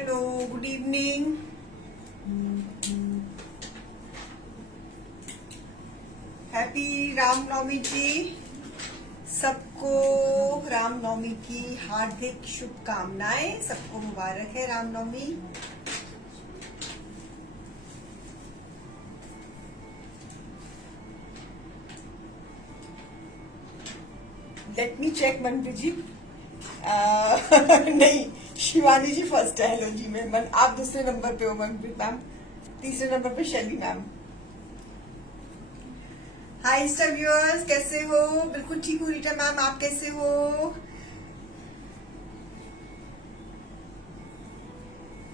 Hello, good evening. Happy Ramnavami ji. सबको रामनवमी की हार्दिक शुभकामनाएं। सबको मुबारक है Ramnavami. Let me check Manpreet ji. नहीं, शिवानी जी फर्स्ट है। हेलो जी मैम, आप दूसरे नंबर पे हो मनप्रीत मैम, तीसरे नंबर पे शैली मैम। हाय इंस्टा व्यूअर्स, कैसे हो? बिल्कुल ठीक हूँ रीटा मैम, आप कैसे हो?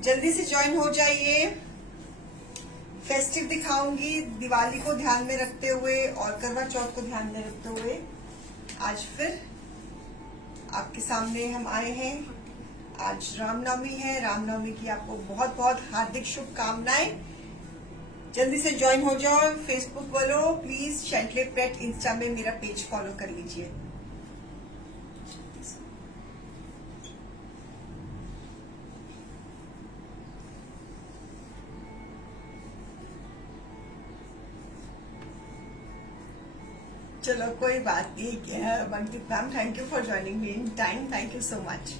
जल्दी से ज्वाइन हो जाइए। फेस्टिव दिखाऊंगी दिवाली को ध्यान में रखते हुए और करवा चौथ को ध्यान में रखते हुए। आज फिर आपके सामने हम आए हैं। आज रामनवमी है। रामनवमी की आपको बहुत बहुत हार्दिक शुभकामनाएं। जल्दी से ज्वाइन हो जाओ। फेसबुक वालों प्लीज शैंटले पेट इंस्टा में मेरा पेज फॉलो कर लीजिए। चलो कोई बात नहीं। Manpreet ma'am, thank you for joining me in time. Thank you so much.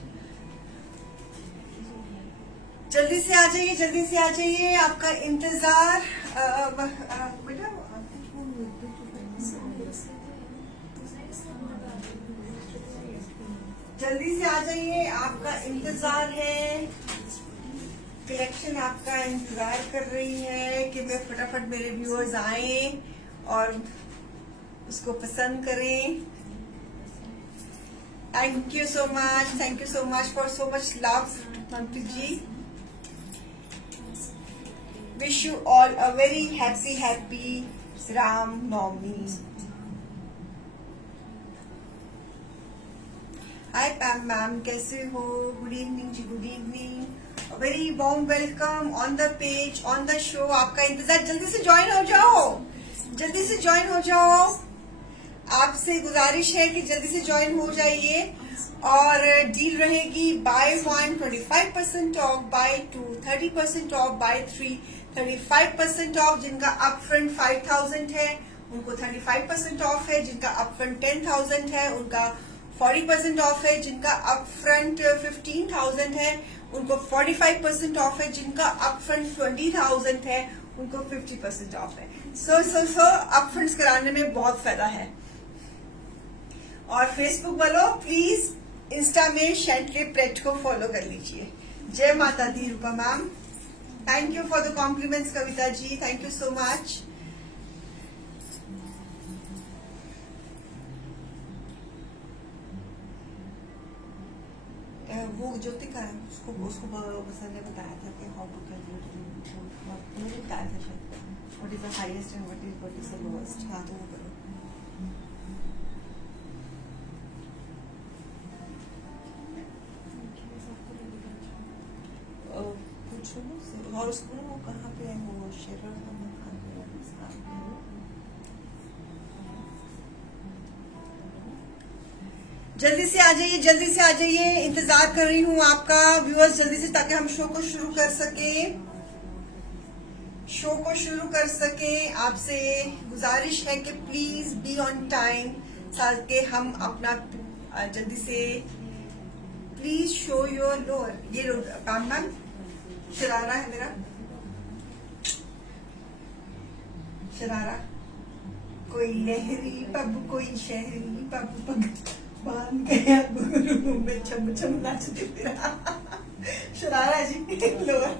जल्दी से आ जाइए, जल्दी से आ जाइए, आपका इंतजार। बेटा जल्दी से आ जाइए, आपका इंतजार है। कलेक्शन आपका इंतजार कर रही है कि मैं फटाफट मेरे व्यूअर्स आए और उसको पसंद करें। Thank you so much, thank you so much for so much love Manpreet ji. Wish you all a very happy Ram Navami. Hi Pam ma'am, कैसे हो? Good evening ji, good evening. Very warm welcome on the page, on the show. आपका इंतजार। जल्दी से join हो जाओ, जल्दी से ज्वाइन हो जाओ। आपसे गुजारिश है कि जल्दी से ज्वाइन हो जाइए। और डील रहेगी buy 1 25% off, buy 2 30% off, buy 3 35% off. जिनका अपफ्रंट 5000 है उनको 35% ऑफ है। जिनका अपफ्रंट 10,000 है उनका 40% ऑफ है। जिनका अपफ्रंट 15,000 है उनको 45% ऑफ है। जिनका अपफ्रंट 20,000 है उनको 50% ऑफ है। सो अपफ्रंट्स कराने में बहुत फायदा है। और फेसबुक वालों प्लीज इंस्टा में शैंटले पेट को फॉलो कर लीजिए। जय माता दी Rupa ma'am, thank you for the compliments Kavita ji, thank you so much. वो ज्योति का है, उसको सर ने बताया था कि हाउ टू कैलकुलेट, मुझे बताया था शायद what is the highest and what is the lowest. हाँ तो वो करो। पूछो ना उससे। और उसको वो कहाँ पे है, वो शेयर जल्दी से आ जाइए, जल्दी से आ जाइए। इंतजार कर रही हूँ आपका व्यूअर्स, जल्दी से, ताकि हम शो को शुरू कर सके। शो को शुरू कर सके। आपसे गुजारिश है कि प्लीज बी ऑन टाइम, ताकि हम अपना जल्दी से प्लीज शो योर लोअर। ये लो पैम मैम, शरारा है मेरा, शरारा। कोई लहरी पब, कोई शहरी पब, पग बांध गया गुरु में छम छम नाचते फिरा। शरारा जी लोअर।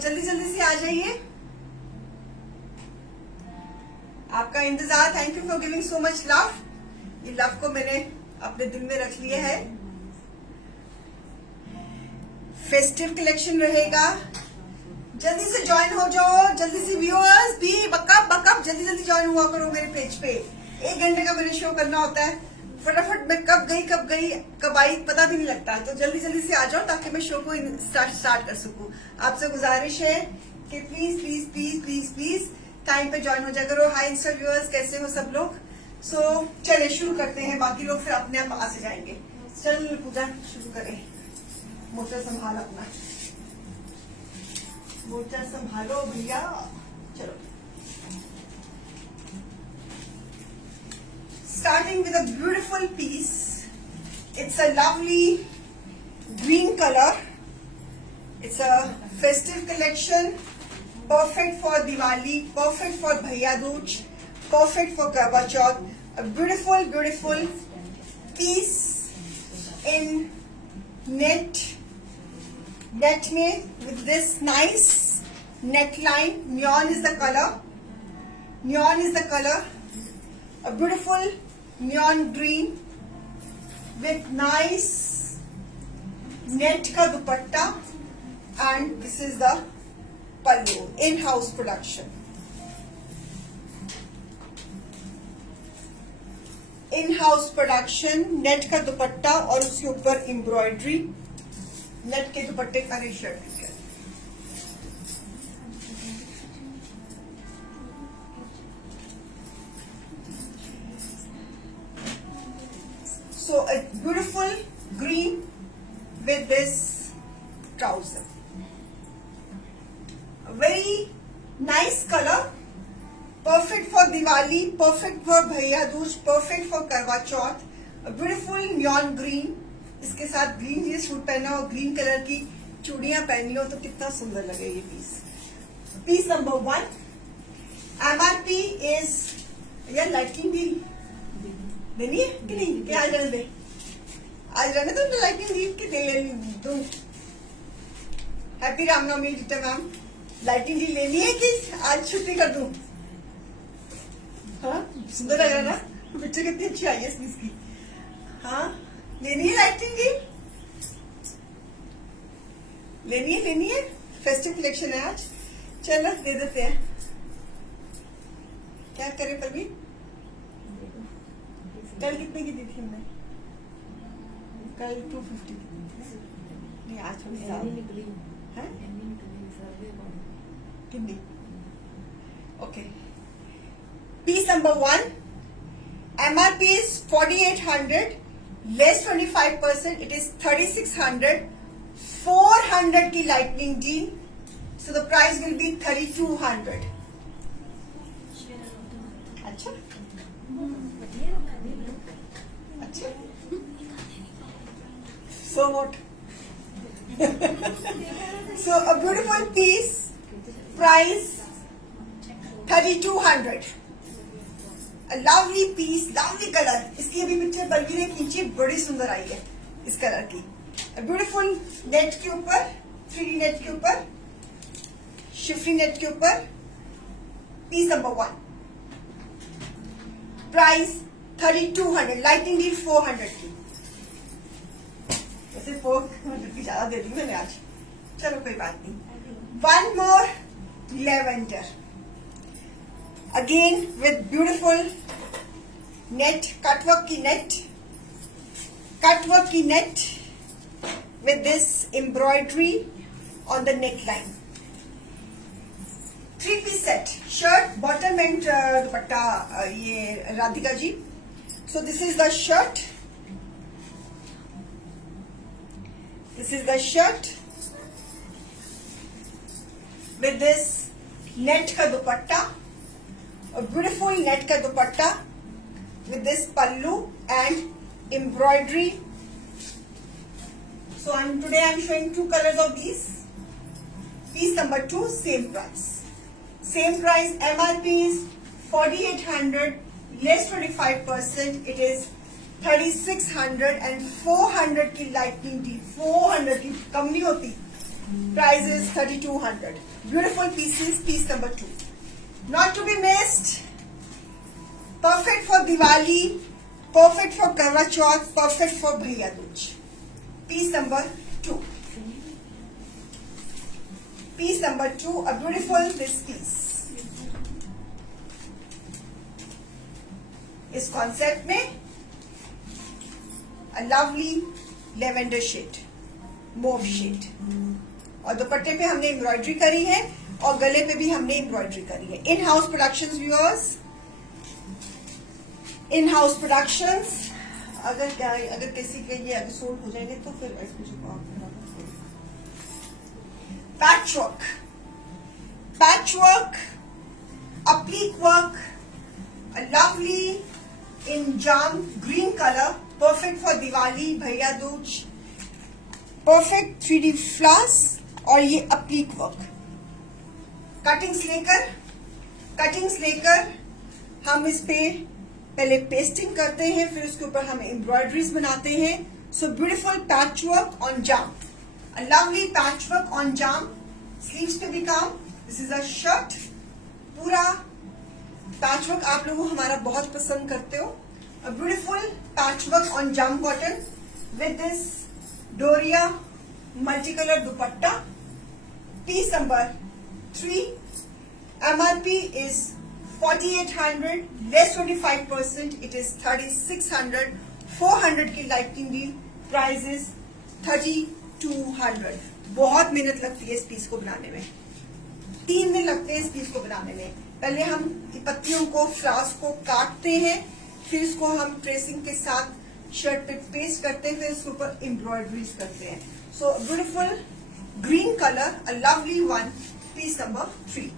जल्दी जल्दी से आ जाइए, आपका इंतजार। Thank you for giving so much love. ये लव को मैंने अपने दिल में रख लिया है। फेस्टिव कलेक्शन रहेगा। जल्दी से ज्वाइन हो जाओ, जल्दी से व्यूअर्स भी बकअप जल्दी जल्दी ज्वाइन हुआ करो मेरे पेज पे। 1 घंटे का मैंने शो करना होता है। फटाफट मैं कब गई कब आई पता भी नहीं लगता। तो जल्दी जल्दी से आ जाओ ताकि मैं शो को स्टार्ट कर सकूं। आपसे गुजारिश है कि please please please please please time पे ज्वाइन हो जाया करो। हाय इंस्टा व्यूअर्स, कैसे हो सब लोग? सो चले शुरू करते हैं, बाकी लोग फिर अपने आप आ से जाएंगे। चल पूजा शुरू करें। मोटर संभाल अपना, मोटर संभालो भैया। चलो, starting with a beautiful piece. It's a lovely green color. It's a festive collection, perfect for Diwali, perfect for Bhaiya Dooj, perfect for Karwa Chauth. A beautiful, beautiful piece in net में with this nice neckline. Neon is the color. Neon is the color. A beautiful neon green with nice net ka dupatta, and this is the pallu. In-house production. In-house production, net का दुपट्टा और उसके ऊपर embroidery. Net के दुपट्टे का shirt. So a beautiful green with this trouser. A very nice color. Perfect for Diwali, perfect for Bhaiya Dooj, perfect for Karwa Chauth. A beautiful neon green. इसके साथ green ये सूट पहना हो, green colour की चूड़ियां पहनी हो तो कितना सुंदर लगे ये piece. Piece number 1। MRP is, यार लाइटिंग भी देनी है कि नहीं? कि आज रहने दे, आज रहने दो। लाइटिंग दी कि दे दो। Happy Ramnavami Rita ma'am. Lighting दी लेनी है कि आज छुट्टी कर दूं? हाँ, सुंदर लग रहा ना, पिक्चर कितनी अच्छी आई है इस की। हाँ, लेनी है लाइटिंग की, लेनी है। फेस्टिव कलेक्शन है आज। चलो दे देते हैं। क्या करें परवीन? कल कितने की दी थी हमने? कल 250 नहीं, आज थोड़ी ज्यादा है। कितनी? Okay. Piece number 1, MRP is 4800, less 25%, it is 3600, 400 की lightning D, so the price will be 3200. अच्छा, अच्छा, so what? So a beautiful piece, price 3200. A lovely piece, lovely color. इसकी अभी पिक्चर बल्कि ने खींची, बड़ी सुंदर आई है इस कलर की। ब्यूटीफुल नेट के ऊपर, 3D नेट के ऊपर, शिफरी नेट के ऊपर। Piece number 1, price 3200, lighting deal 400 की। वैसे 400 की ज्यादा दे दी मैंने आज, चलो कोई बात नहीं। One more lavender, again with beautiful net, cutwork की net with this embroidery on the neckline. 3-piece set, shirt, bottom and दुपट्टा ये Radhika ji. So this is the shirt. This is the shirt with this net का दुपट्टा, a beautiful net का दुपट्टा with this pallu and embroidery. So today I'm showing 2 colors of these. Piece number 2, same price. Same price, MRP is 4800, less 25%, it is 3600 and 400 की lightning D, 400 की कम नहीं होती। Price is 3200. Beautiful pieces, piece number 2. Not to be missed. Perfect for Diwali, perfect for Karwa Chauth, perfect for Bhaiya Dooj. Piece number 2. Piece number 2, a beautiful this piece. इस concept में a lovely lavender shade, mauve shade, और दुपट्टे पे हमने embroidery करी है और गले पे भी हमने एम्ब्रॉयडरी करी है। इन हाउस प्रोडक्शंस व्यूअर्स, इन हाउस प्रोडक्शंस। अगर किसी के ये एपिसोड हो जाएंगे तो फिर patch work, applique work, a lovely in jam green color, perfect for Diwali, भैया दूज, perfect 3D flowers और ये applique work। कटिंग्स लेकर हम इस पे पहले पेस्टिंग करते हैं, फिर उसके ऊपर हम एम्ब्रॉयडरीज बनाते हैं। So beautiful patch work on जाम, a lovely patch work on जाम। स्लीव्स पे भी काम। दिस इज अ शर्ट, पूरा पैच वर्क आप लोग हमारा बहुत पसंद करते हो। A beautiful patch work on जाम कॉटन विद दिस डोरिया multi colour dupatta. Piece number 3। MRP is 4800, less 25%, it is 3600, 400 की लाइटिंग डील, प्राइस इज 3200। बहुत मेहनत लगती है इस पीस को बनाने में, 3 दिन लगते हैं इस पीस को बनाने में। पहले हम पत्तियों को, फ्लावर्स को काटते हैं, फिर इसको हम ट्रेसिंग के साथ शर्ट पे पेस्ट करते हैं, फिर इसके ऊपर एम्ब्रॉयडरीज करते हैं। So beautiful green colour, a lovely one, piece number 3।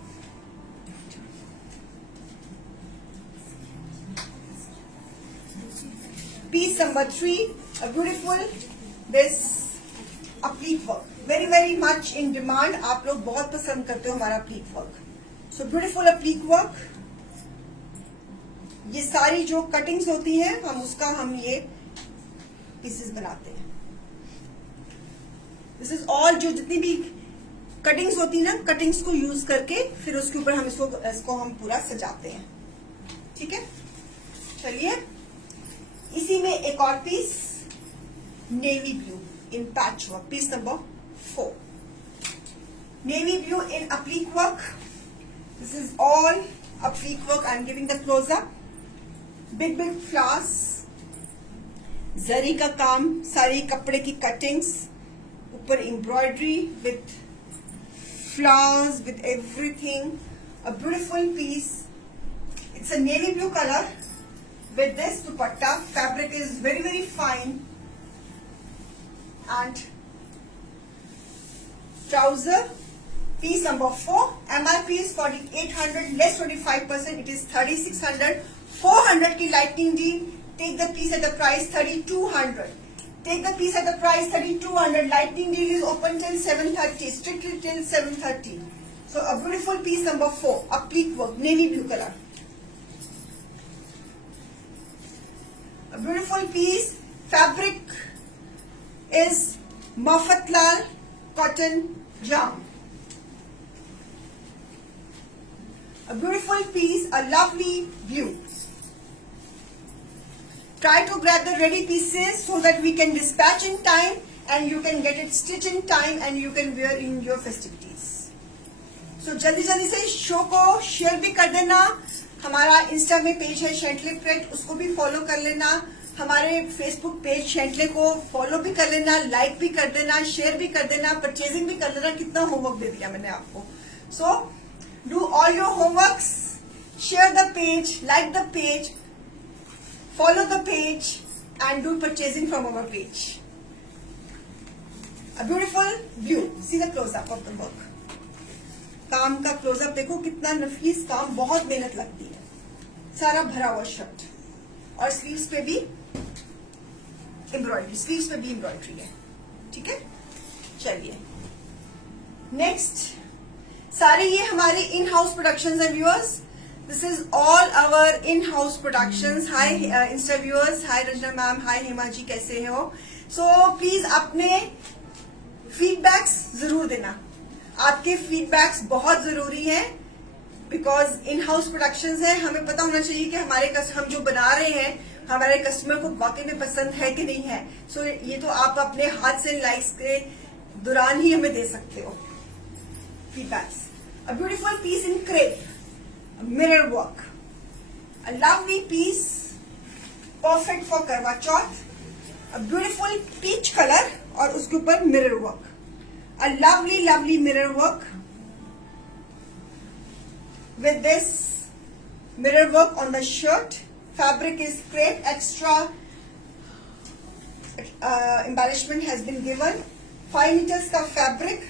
Piece number 3, a beautiful this applique work, very much in demand। आप लोग बहुत पसंद करते हो हमारा applique work। So beautiful applique work। ये सारी जो कटिंग्स होती हैं हम ये पीसेस बनाते हैं। दिस इज ऑल, जो जितनी भी कटिंग्स होती है ना, कटिंग्स को यूज करके फिर उसके ऊपर हम इसको हम पूरा सजाते हैं। ठीक है, चलिए इसी में एक और piece, navy blue in patch work, piece number 4। Navy blue in applique work. This is all applique work. I am giving the close up. Big flowers, zari का काम, सारी कपड़े की कटिंग्स, ऊपर embroidery with flowers, with everything, a beautiful piece। It's a navy blue color with this dupatta. Fabric is very fine, and trouser, piece number 4। MRP is 4800, less 25%, it is 3600, 400 की lightning deal। Take the piece at the price 3200। Take the piece at the price 3200. Lightning deal is open till 7:30, strictly till 7:30. So a beautiful piece number 4, applique work, navy blue color. A beautiful piece. Fabric is Mafatlal cotton jam. A beautiful piece, a lovely blue. Try to grab the ready pieces so that we can dispatch in time and you can get it stitched in time and you can wear in your festivities. So जल्दी से show को share भी कर देना। हमारा Insta में page है शेंटले crate, उसको भी फॉलो कर लेना। हमारे फेसबुक पेज शेंटले को फॉलो भी कर लेना, लाइक भी कर देना, शेयर भी कर देना, परचेजिंग भी कर लेना। कितना होमवर्क दे दिया मैंने आपको। So do all your homeworks, share the page, like the page, follow the page and do purchasing from our page। A beautiful blue, see the close up of the work। काम का close up देखो, कितना नफीस काम, बहुत मेहनत लगती है। सारा भरा हुआ शर्ट, और स्लीव्स पे भी एम्ब्रॉयडरी, स्लीव्स पे भी एम्ब्रॉयडरी है। ठीक है, चलिए नेक्स्ट। सारे ये हमारे इन हाउस प्रोडक्शंस है viewers. This is all our in-house productions। Hi Insta viewers, hi Rajna ma'am, hi Hema ji, कैसे हो? So please अपने feedbacks जरूर देना। आपके feedbacks बहुत जरूरी हैं, because in-house productions है। हमें पता होना चाहिए कि हम जो बना रहे हैं हमारे कस्टमर को वाकई में पसंद है कि नहीं है। So ये तो आप अपने हाथ से लाइक्स के दौरान ही हमें दे सकते हो feedbacks। A beautiful piece in crepe, mirror work, a lovely piece, perfect for करवा चौथ। a beautiful peach color और उसके ऊपर mirror work, a lovely mirror work। with this mirror work on the shirt. Fabric is crepe, extra embellishment has been given. 5 meters का fabric.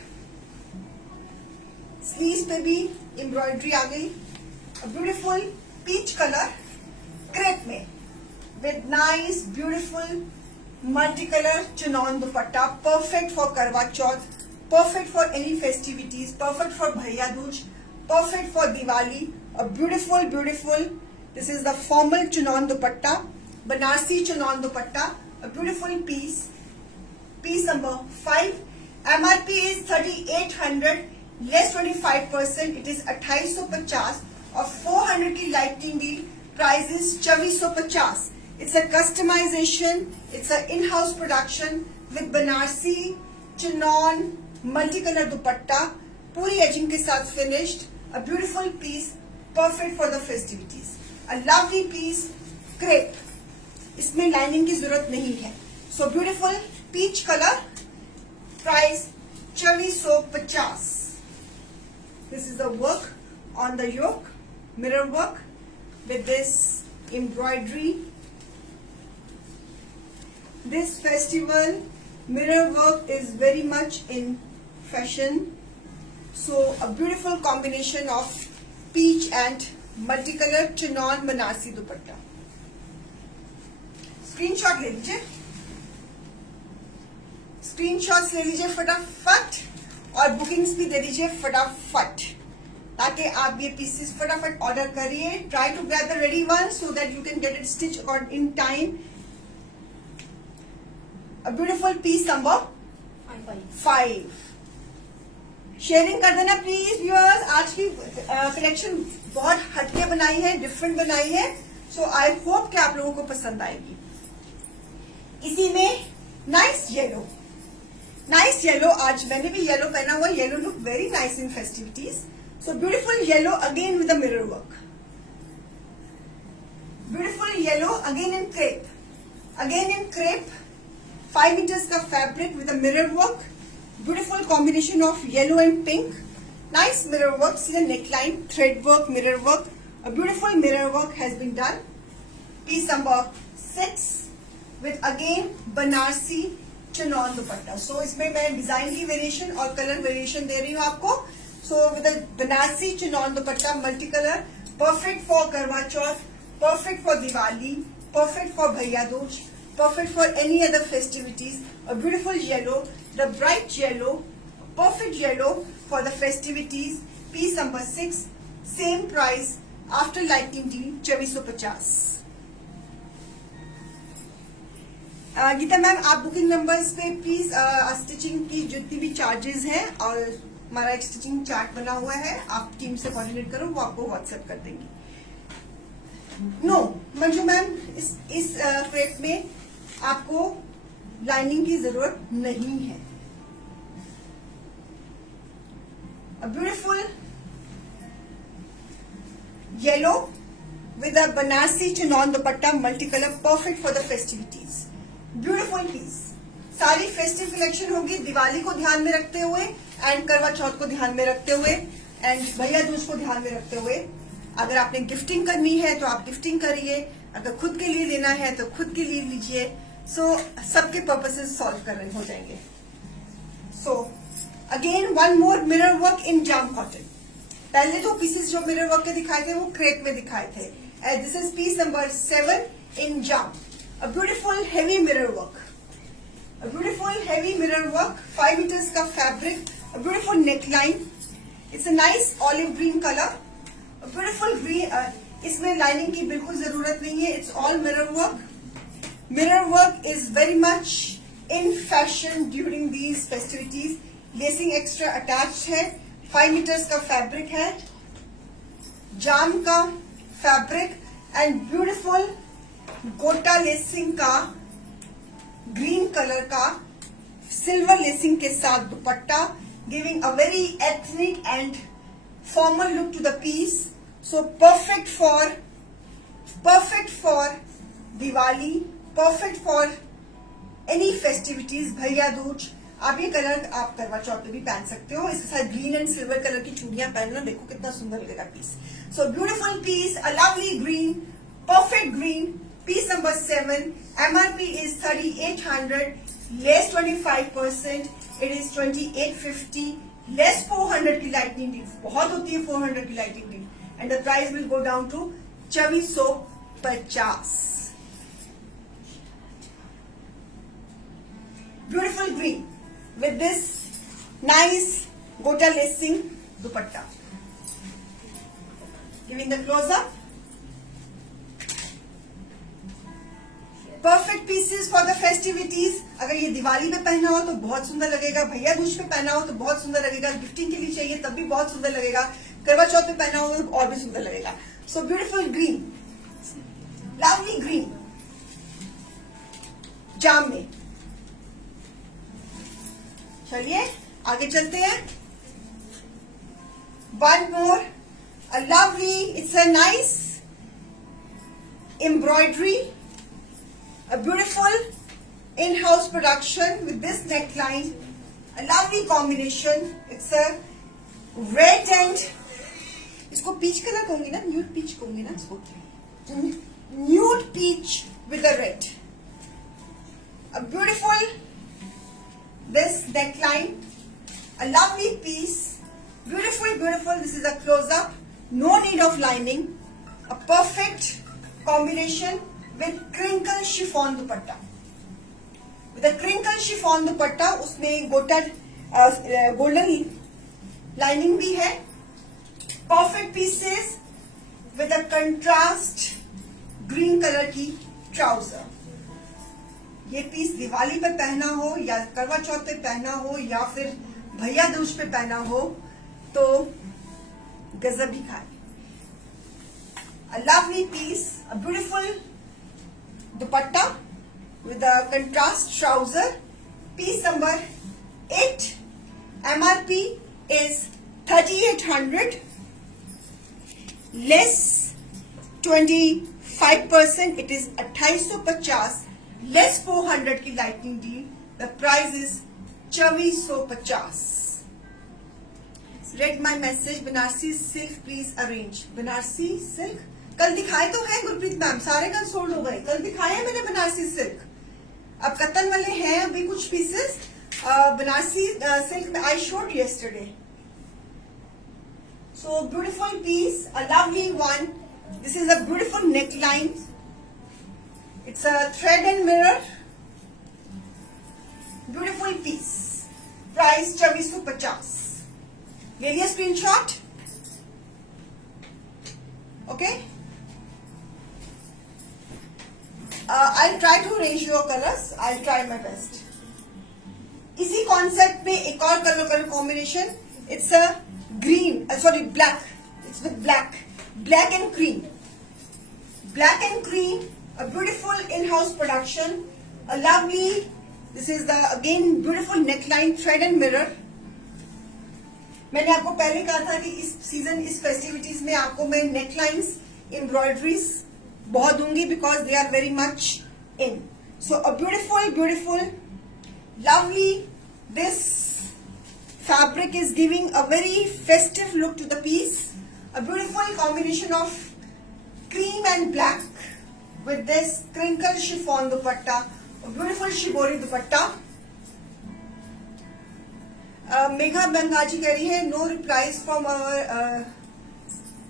Sleeves पे भी embroidery आ गई. A beautiful peach color crepe में with nice beautiful multicolor chinon dupatta, perfect for Karwa Chauth, perfect for any festivities, perfect for Bhaiya Dooj, perfect for Diwali. A beautiful, this is the formal chinon dupatta, Banarsi chinon dupatta, a beautiful piece number 5. MRP is 3800, less 25%, it is 2850 और 400 की lightning deal, price is 2450. It's a customization, it's an in-house production with Banarsi chinon multicolor dupatta, पूरी edging के साथ finished, a beautiful piece, perfect for the festivities. A lovely piece, crepe. इसमें lining की जरूरत नहीं है. So beautiful peach color, price 2450. This is the work on the yoke, mirror work with this embroidery. This festival mirror work is very much in fashion. So a beautiful combination of peach and multicolor chinon Banarsi dupatta. Screenshot ले लीजिए, screenshots ले लीजिए फटाफट और bookings भी दे दीजिए फटाफट ताकि आप ये पीसेस फटाफट ऑर्डर करिए. Try to grab the ready one so that you can get it stitch in time. A beautiful piece number 5. Sharing कर देना प्लीज व्यूअर्स. आज की कलेक्शन बहुत हटके बनाई है, डिफरेंट बनाई है. सो आई होप कि आप लोगों को पसंद आएगी. इसी में नाइस येलो, आज मैंने भी येलो पहना हुआ. Yellow look very nice in festivities. So beautiful yellow again with the mirror work. Beautiful yellow again in crepe. 5 meters का fabric with a mirror work. Beautiful combination of yellow and pink. Nice mirror work. See the neckline, thread work, mirror work. A beautiful mirror work has been done. Piece number 6 with again Banarsi chinon dupatta. So इसमें मैं design की variation और colour variation दे रही हूँ आपको. So with the Banarsi chinon dupatta multicolor, perfect for Karwa Chauth, perfect for Diwali, perfect for Bhaiya Dooj, perfect for any other festivities. A beautiful yellow, the bright yellow, perfect yellow for the festivities. Piece number 6, same price after lightning deal 2450. Geeta ma'am आप booking numbers पे please stitching की जितनी भी charges हैं और हमारा एक stitching chart बना हुआ है, आप टीम से कोऑर्डिनेट करो, वो आपको व्हाट्सएप कर देंगी. नो मंजू मैम, इस क्रेप में आपको लाइनिंग की जरूरत नहीं है. A beautiful yellow with a Banarsi chinon dupatta multicolor, perfect for the festivities. Beautiful piece. सारी फेस्टिव कलेक्शन होगी दिवाली को ध्यान में रखते हुए एंड करवा चौथ को ध्यान में रखते हुए एंड भैया दूज को ध्यान में रखते हुए. अगर आपने गिफ्टिंग करनी है तो आप गिफ्टिंग करिए, अगर खुद के लिए लेना है तो खुद के लिए लीजिए. सो सबके पर्पसेस सॉल्व हो जाएंगे. So again one more mirror work in jam cotton. पहले जो पीसेस जो मिरर वर्क के दिखाए थे वो क्रेप में दिखाए थे. This is piece number 7 in jam. A beautiful heavy mirror work. A beautiful heavy mirror work. 5 meters का fabric. A beautiful neckline. It's a nice olive green color. A beautiful green. इसमें lining की बिल्कुल जरूरत नहीं है. It's all mirror work. Mirror work is very much in fashion during these festivities. Lacing extra attached है. 5 meters का fabric है. जाम का fabric and beautiful gota lacing का ग्रीन कलर का सिल्वर लेसिंग के साथ dupatta, giving a very ethnic and formal look to the piece. So perfect for Diwali, perfect for any festivities, Bhaiya Dooj. आप ये कलर आप करवा चौथ पे भी पहन सकते हो, इसके साथ ग्रीन एंड सिल्वर कलर की चूड़ियां पहनना, देखो कितना सुंदर लगेगा piece. So beautiful piece, a lovely green, perfect green, piece number 7. MRP is 3800, less 25%, it is 2850, less 400 की lightning deal, बहुत होती है 400 की lightning deal, and the price will go down to 2450. Beautiful green with this nice gota lacing dupatta. Giving the close up. Perfect pieces for the festivities. अगर ये दिवाली पे पहना हो तो बहुत सुंदर लगेगा, भैया दूज पे पहना हो तो बहुत सुंदर लगेगा, गिफ्टिंग के लिए चाहिए तब भी बहुत सुंदर लगेगा, करवा चौथ पे पहना हो तो और भी सुंदर लगेगा. So beautiful green, lovely green jam में. चलिए आगे चलते हैं. One more, a lovely, it's a nice embroidery, a beautiful in-house production with this neckline, a lovely combination. It's a red and इसको peach color कहूंगी ना, nude peach कहूंगी ना इसको, nude peach with a red. A beautiful this neckline, a lovely piece, beautiful, beautiful. This is a close-up, no need of lining, a perfect combination with crinkle chiffon dupatta. With a crinkle chiffon दुपट्टा, उसमें golden lining भी है. Perfect pieces with a contrast green colour की trouser. ये piece Diwali पे पहना हो या करवा चौथ पे पहना हो या फिर भैया दूज पे पहना हो तो गजब ही खाए. A lovely piece, a beautiful dupatta with a contrast trouser, piece number 8. MRP is 3800, less 25%, it is 2850, less 400 की lightning deal, the price is 2450. Read my message, Banarasi silk please arrange. Banarasi silk कल दिखाए तो है गुरप्रीत मैम, सारे कल sold हो गए. कल दिखाए हैं मैंने बनारसी सिल्क, अब कतन वाले हैं अभी कुछ पीसेस. बनारसी सिल्क में I showed yesterday. So beautiful piece, a lovely one. This is a beautiful neckline. It's a thread and mirror. Beautiful piece. Price 2450. ले लिया screenshot. Okay. I'll try to arrange your colors. I'll try my best. इसी concept में एक और colour combination. It's a green, sorry, black. It's with black and cream. Black and cream. A beautiful in-house production. A lovely. This is the again beautiful neckline, thread and mirror. मैंने आपको पहले कहा था कि इस सीजन इस festivities में आपको मैं नेकलाइंस एम्ब्रॉयडरीज बहुत दूंगी because they are very much in. So a beautiful lovely this fabric is giving a very festive look to the piece. A beautiful combination of cream and black with this crinkle chiffon dupatta. A beautiful shibori dupatta. Megha बंगाजी कह रही है no replies from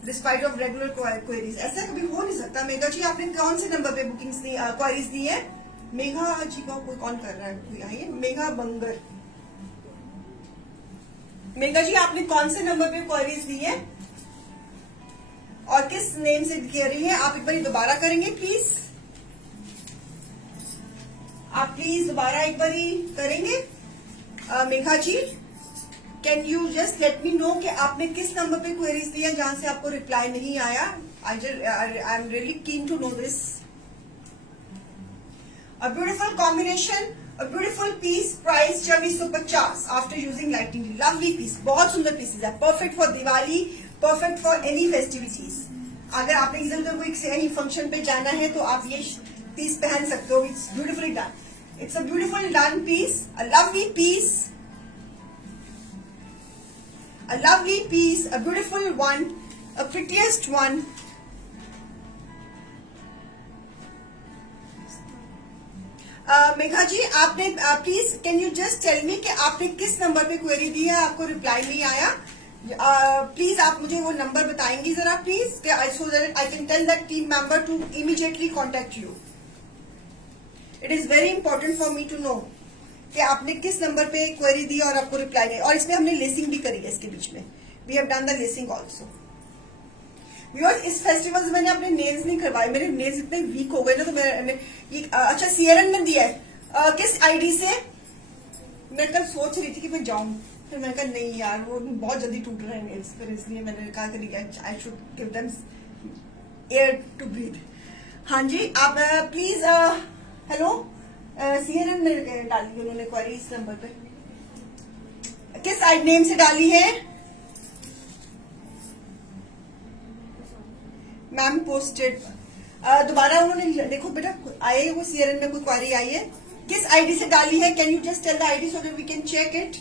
despite of regular queries. ऐसा कभी हो नहीं सकता. मेघा जी आपने कौन से नंबर पे बुकिंग्स दी, क्वेरीज दी है? मेघा जी को कोई कॉल कर रहा है, कोई आई है? मेघा बंगर. मेघा जी आपने कौन से नंबर पे क्वेरीज दी है और किस नेम से कह रही है? आप एक बार दोबारा करेंगे प्लीज. आप प्लीज दोबारा एक बार करेंगे. Megha ji can you just let me know कि आपने किस नंबर पे क्वेरीज दी है जहां से आपको रिप्लाई नहीं आया. I am really keen to know this. A beautiful combination, a beautiful piece. Price 2450 after using lighting. Lovely piece, बहुत सुंदर पीसेज है. Perfect for Diwali, perfect for any festivities. अगर आपने इधर उधर कोई फंक्शन पे जाना है तो आप ये पीस पहन सकते हो. It's beautifully done. It's a beautiful done piece, a lovely piece, a lovely piece, a beautiful one, a prettiest one. Megha ji, आपने please can you just tell me कि आपने किस नंबर पे क्वेरी दी है, आपको रिप्लाई नहीं आया. प्लीज आप मुझे वो नंबर बताएंगी जरा please, so that I can tell that team member to immediately contact you. It is very important for me to know कि आपने किस नंबर पे क्वेरी दी और आपको रिप्लाई नहीं. और इसमें हमने लेसिंग भी करी है इसके बीच में. We have done the lacing also. Viewers, इस फेस्टिवल से मैंने अपने नेल्स नहीं करवाए. मेरे नेल्स इतने वीक हो गए ना, तो मैंने अच्छा सीएरएन में दिया है. किस आईडी से? मैं कल सोच रही थी कि मैं जाऊं, फिर मैंने कहा नहीं यार, वो बहुत जल्दी टूट रहे हैं नेल्स, फिर इसलिए मैंने कहा कि I should give them air to breathe. हाँ जी, आप प्लीज हेलो, सीएरएन में डाली उन्होंने क्वेरी इस नंबर पे. किस आई नेम से डाली है मैम? पोस्टेड. दोबारा उन्होंने देखो बेटा, आए वो सीएरएन में कोई क्वेरी आई है, किस आईडी से डाली है? Can you just tell the ID so that we can check it.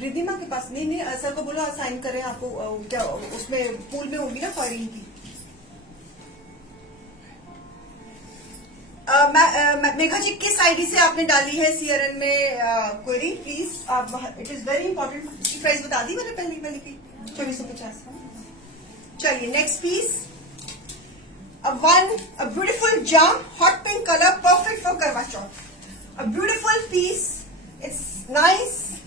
Ridhima के पास? नहीं नहीं, सर को बोलो साइन करें. आपको क्या उसमें पूल में होगी ना क्वेरी की. मेघा जी, किस आईडी से आपने डाली है सीआरएन में query please? It is very important. Price बता दी मैंने पहले की 2450. चलिए next piece. a beautiful jam, hot pink color, perfect for Karwa Chauth. A beautiful piece. It's nice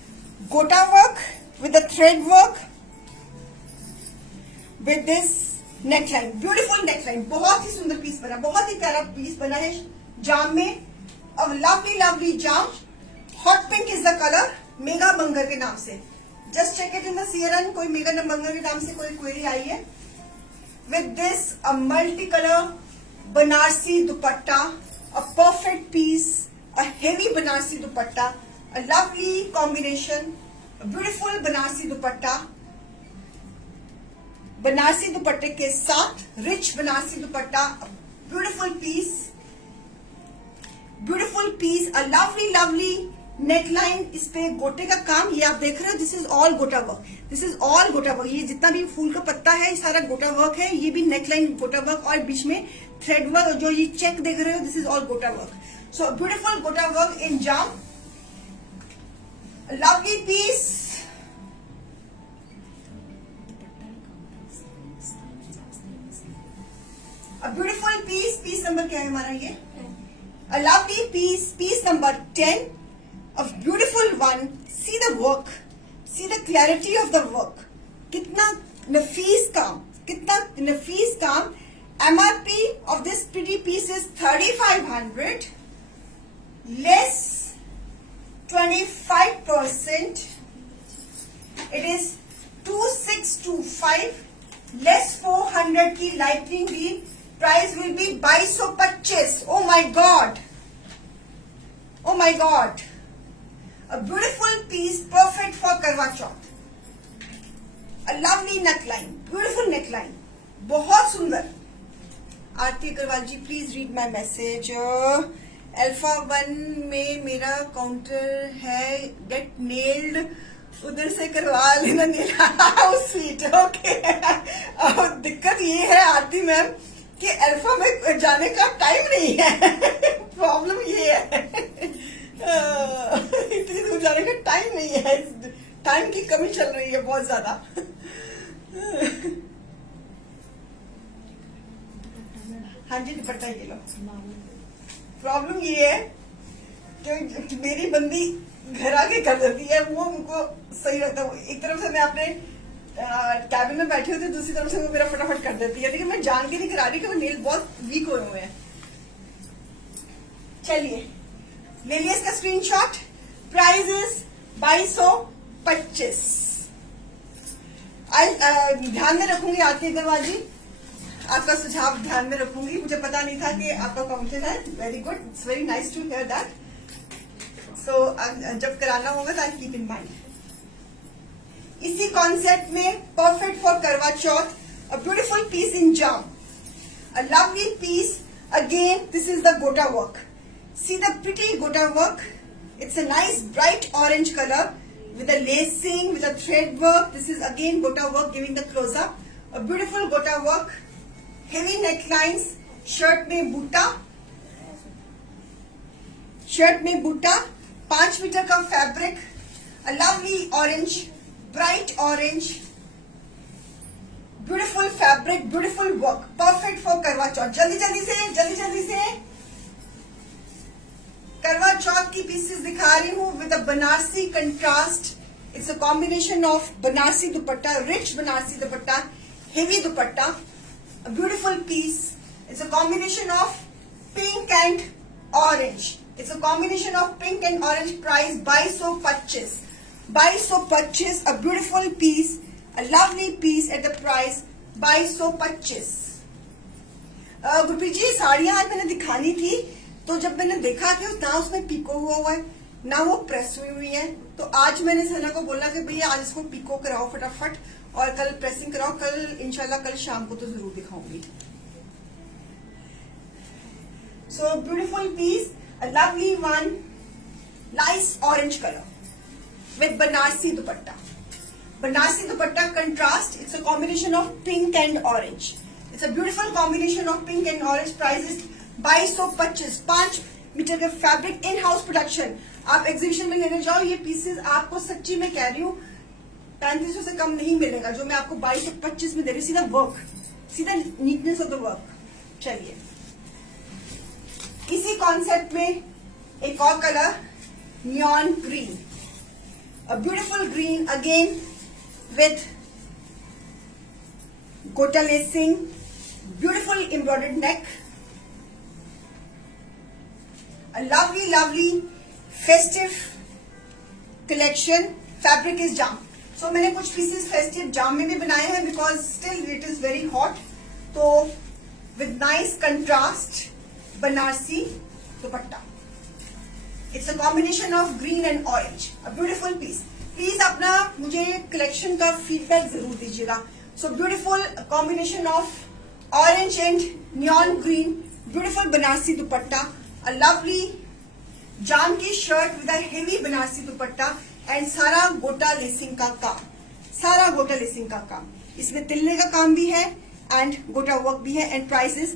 gota work with the thread work with this neckline. Beautiful neckline. बहुत ही सुंदर piece बना, बहुत ही प्यारा पीस बना है जाम में. A lovely jam. Hot pink is the color. Mega Bangar के नाम से. Just check it in the CRN. कोई मेगा बंगर के नाम से कोई क्वेरी आई है. With this a multicolor Banarsi dupatta, a perfect piece, a heavy Banarsi dupatta, a lovely combination, a beautiful Banarsi dupatta. Banarsi dupatte के साथ rich Banarsi dupatta, a beautiful piece, a lovely neckline. इस पे गोटे का काम ये आप देख रहे हो. This is all gota work. ये जितना भी फूल का पत्ता है ये सारा गोटा वर्क है. ये भी नेकलाइन गोटा वर्क और बीच में थ्रेड वर्क. जो ये चेक देख रहे हो this is all gota work. So beautiful gota work in jam. Lovely piece. A beautiful piece number क्या है हमारा ये? A lovely piece number 10. A beautiful one. See the work. See the clarity of the work. कितना नफीस काम. MRP of this pretty piece is 3500. Less 25%. It is 2625. Less 400 की lightning green. Price will be 2225. Oh my God. A beautiful piece, perfect for Karwa Chauth. A lovely neckline, beautiful neckline, बहुत सुंदर. Aarti Agarwal ji, please read my message. Alpha 1 में मेरा counter है, gate nailed, उधर से करवा लेना नेल. स्वीट. ओके. दिक्कत ये है आरती मैम कि अल्फा में जाने का टाइम नहीं है. प्रॉब्लम ये है. इतनी दूर जाने का टाइम नहीं है. टाइम की कमी चल रही है बहुत ज्यादा. हाँ जी, दुपट्टा ये लो. प्रॉब्लम ये है कि मेरी बंदी घर आके कर देती है, वो उनको सही रहता है. एक तरफ से मैं अपने कैबिन में बैठी होती, दूसरी तरफ से वो मेरा फटाफट कर देती है. लेकिन मैं जान के नहीं करा रही कि वो नेल बहुत वीक हुए हैं. चलिए ले लिया इसका स्क्रीनशॉट. Price is 2225. ध्यान में रखूंगी आरती अग्रवाल जी, आपका सुझाव ध्यान में रखूंगी. मुझे पता नहीं था कि आपका काउंटर है. Very good, it's very nice to hear that. So जब कराना होगा तो आई कीप इन माइंड. इसी कॉन्सेप्ट में perfect for Karwa Chauth. A beautiful piece in jam, a lovely piece. Again this is the gota work. See the pretty gota work. It's a nice bright orange color with a lacing, with a thread work. This is again gota work giving the close up. A beautiful gota work. Heavy necklines. Shirt में बूटा. Shirt में बूटा. 5 metre का fabric. A lovely orange, bright orange. Beautiful fabric, beautiful work. Perfect for करवा चौथ. जल्दी जल्दी से करवा चौथ की pieces दिखा रही हूँ with a Banarasi contrast. It's a combination of Banarasi dupatta, rich Banarasi dupatta, heavy dupatta. A beautiful piece. It's a combination of pink and orange. It's a combination of pink and orange. Price 2225. 2225. A beautiful piece. A lovely piece at the price 2225. Gurpreet जी साड़ियां आज मैंने दिखानी थी, तो जब मैंने देखा कि ना उसमें पीको हुआ है ना वो प्रेस हुई है, तो आज मैंने सना को बोला कि भैया आज इसको पीको कराओ फटाफट और कल प्रेसिंग कराओ. कल इंशाल्लाह कल शाम को तो जरूर दिखाऊंगी. So beautiful piece, a lovely one, nice orange color with Banarsi dupatta. Banarsi dupatta contrast. It's a combination of pink and orange. It's a beautiful combination of pink and orange. Price is 2225. 5 metre के fabric in house production. आप exhibition में लेने जाओ, ये pieces आपको सच्ची में कह रही हूँ 3500 से कम नहीं मिलेगा, जो मैं आपको 2225 में दे रही हूँ. सीधा वर्क, सीधा नीटनेस ऑफ द वर्क. चलिए इसी कॉन्सेप्ट में एक और colour, neon green. A beautiful green again with gota lacing, beautiful embroidered neck. A lovely festive collection. Fabric is jam. So मैंने कुछ pieces festive jam में भी बनाए हैं because still it is very hot. तो with nice contrast Banarasi dupatta. It's a combination of green and orange. A beautiful piece. Please अपना मुझे collection का feedback जरूर दीजिएगा. So beautiful combination of orange and neon green. Beautiful Banarasi dupatta. A lovely जाम की shirt with a heavy Banarasi dupatta and सारा गोटा lacing का काम. सारा गोटा लेसिंग का काम. इसमें तिल्ले का काम भी है एंड गोटा वर्क भी है. एंड प्राइसेस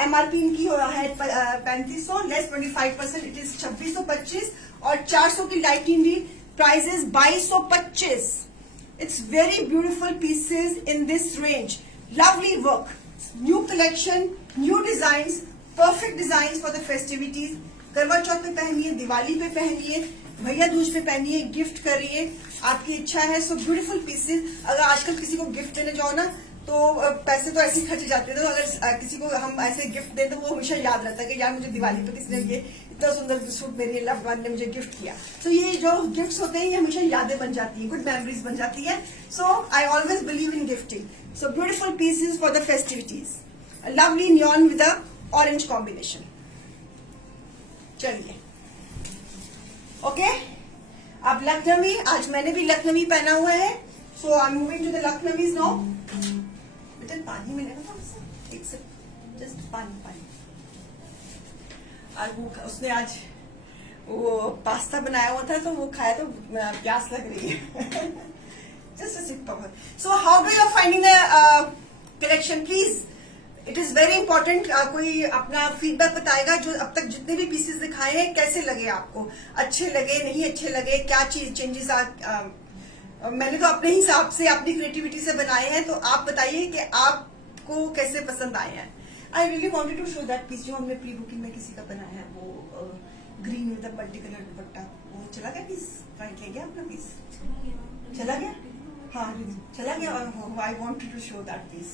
एमआरपी इनकी हो रहा है 3500 लेस 25%. इट इज 2625 और 400 की लाइटिंग भी. Prices 2225. It's very beautiful pieces in this range. Lovely work, new collection, new design, perfect design for the festivities. करवा चौथ पे पहनिए, दिवाली पे पहनिए, भैया दूज पे पहनिए, गिफ्ट करिए, आपकी इच्छा है. सो ब्यूटीफुल पीसेस. अगर आजकल किसी को गिफ्ट देने जाओ ना तो पैसे तो ऐसे ही खर्च जाते हैं, तो अगर किसी को हम ऐसे गिफ्ट दें तो वो हमेशा याद रहता है कि यार मुझे दिवाली पे किसी ने ये इतना सुंदर सूट मेरी लव वन ने मुझे गिफ्ट किया. सो ये जो गिफ्ट्स होते हैं ये हमेशा यादें बन जाती हैं, गुड मेमोरीज बन जाती है. So I always believe in gifting. So beautiful pieces for the festivities. Lovely neon with a orange combination. चलिए ओके. अब लखनवी, आज मैंने भी लखनवी पहना हुआ है. So I am moving to the Lucknowis now. बेटा पानी मिलेगा ना, एक से जस्ट पानी. आज वो उसने आज वो पास्ता बनाया हुआ था तो वो खाया तो प्यास लग रही है. Just a sip of. So how do you finding the collection please. It is very important. कोई अपना फीडबैक बताएगा जो अब तक जितने भी पीसेस दिखाए हैं कैसे लगे आपको, अच्छे लगे नहीं अच्छे लगे, क्या चीज चेंजेस. मैंने तो अपने हिसाब से अपनी क्रिएटिविटी से बनाए हैं, तो आप बताइए कि आपको कैसे पसंद आए हैं. I really wanted to show that piece जो हमने प्री बुकिंग में किसी का बनाया है, वो ग्रीन विद मल्टी कलर दुपट्टा. वो चला गया पीस, राइट ले गया अपना पीस, चला गया. हाँ चला गया. I wanted to show that piece.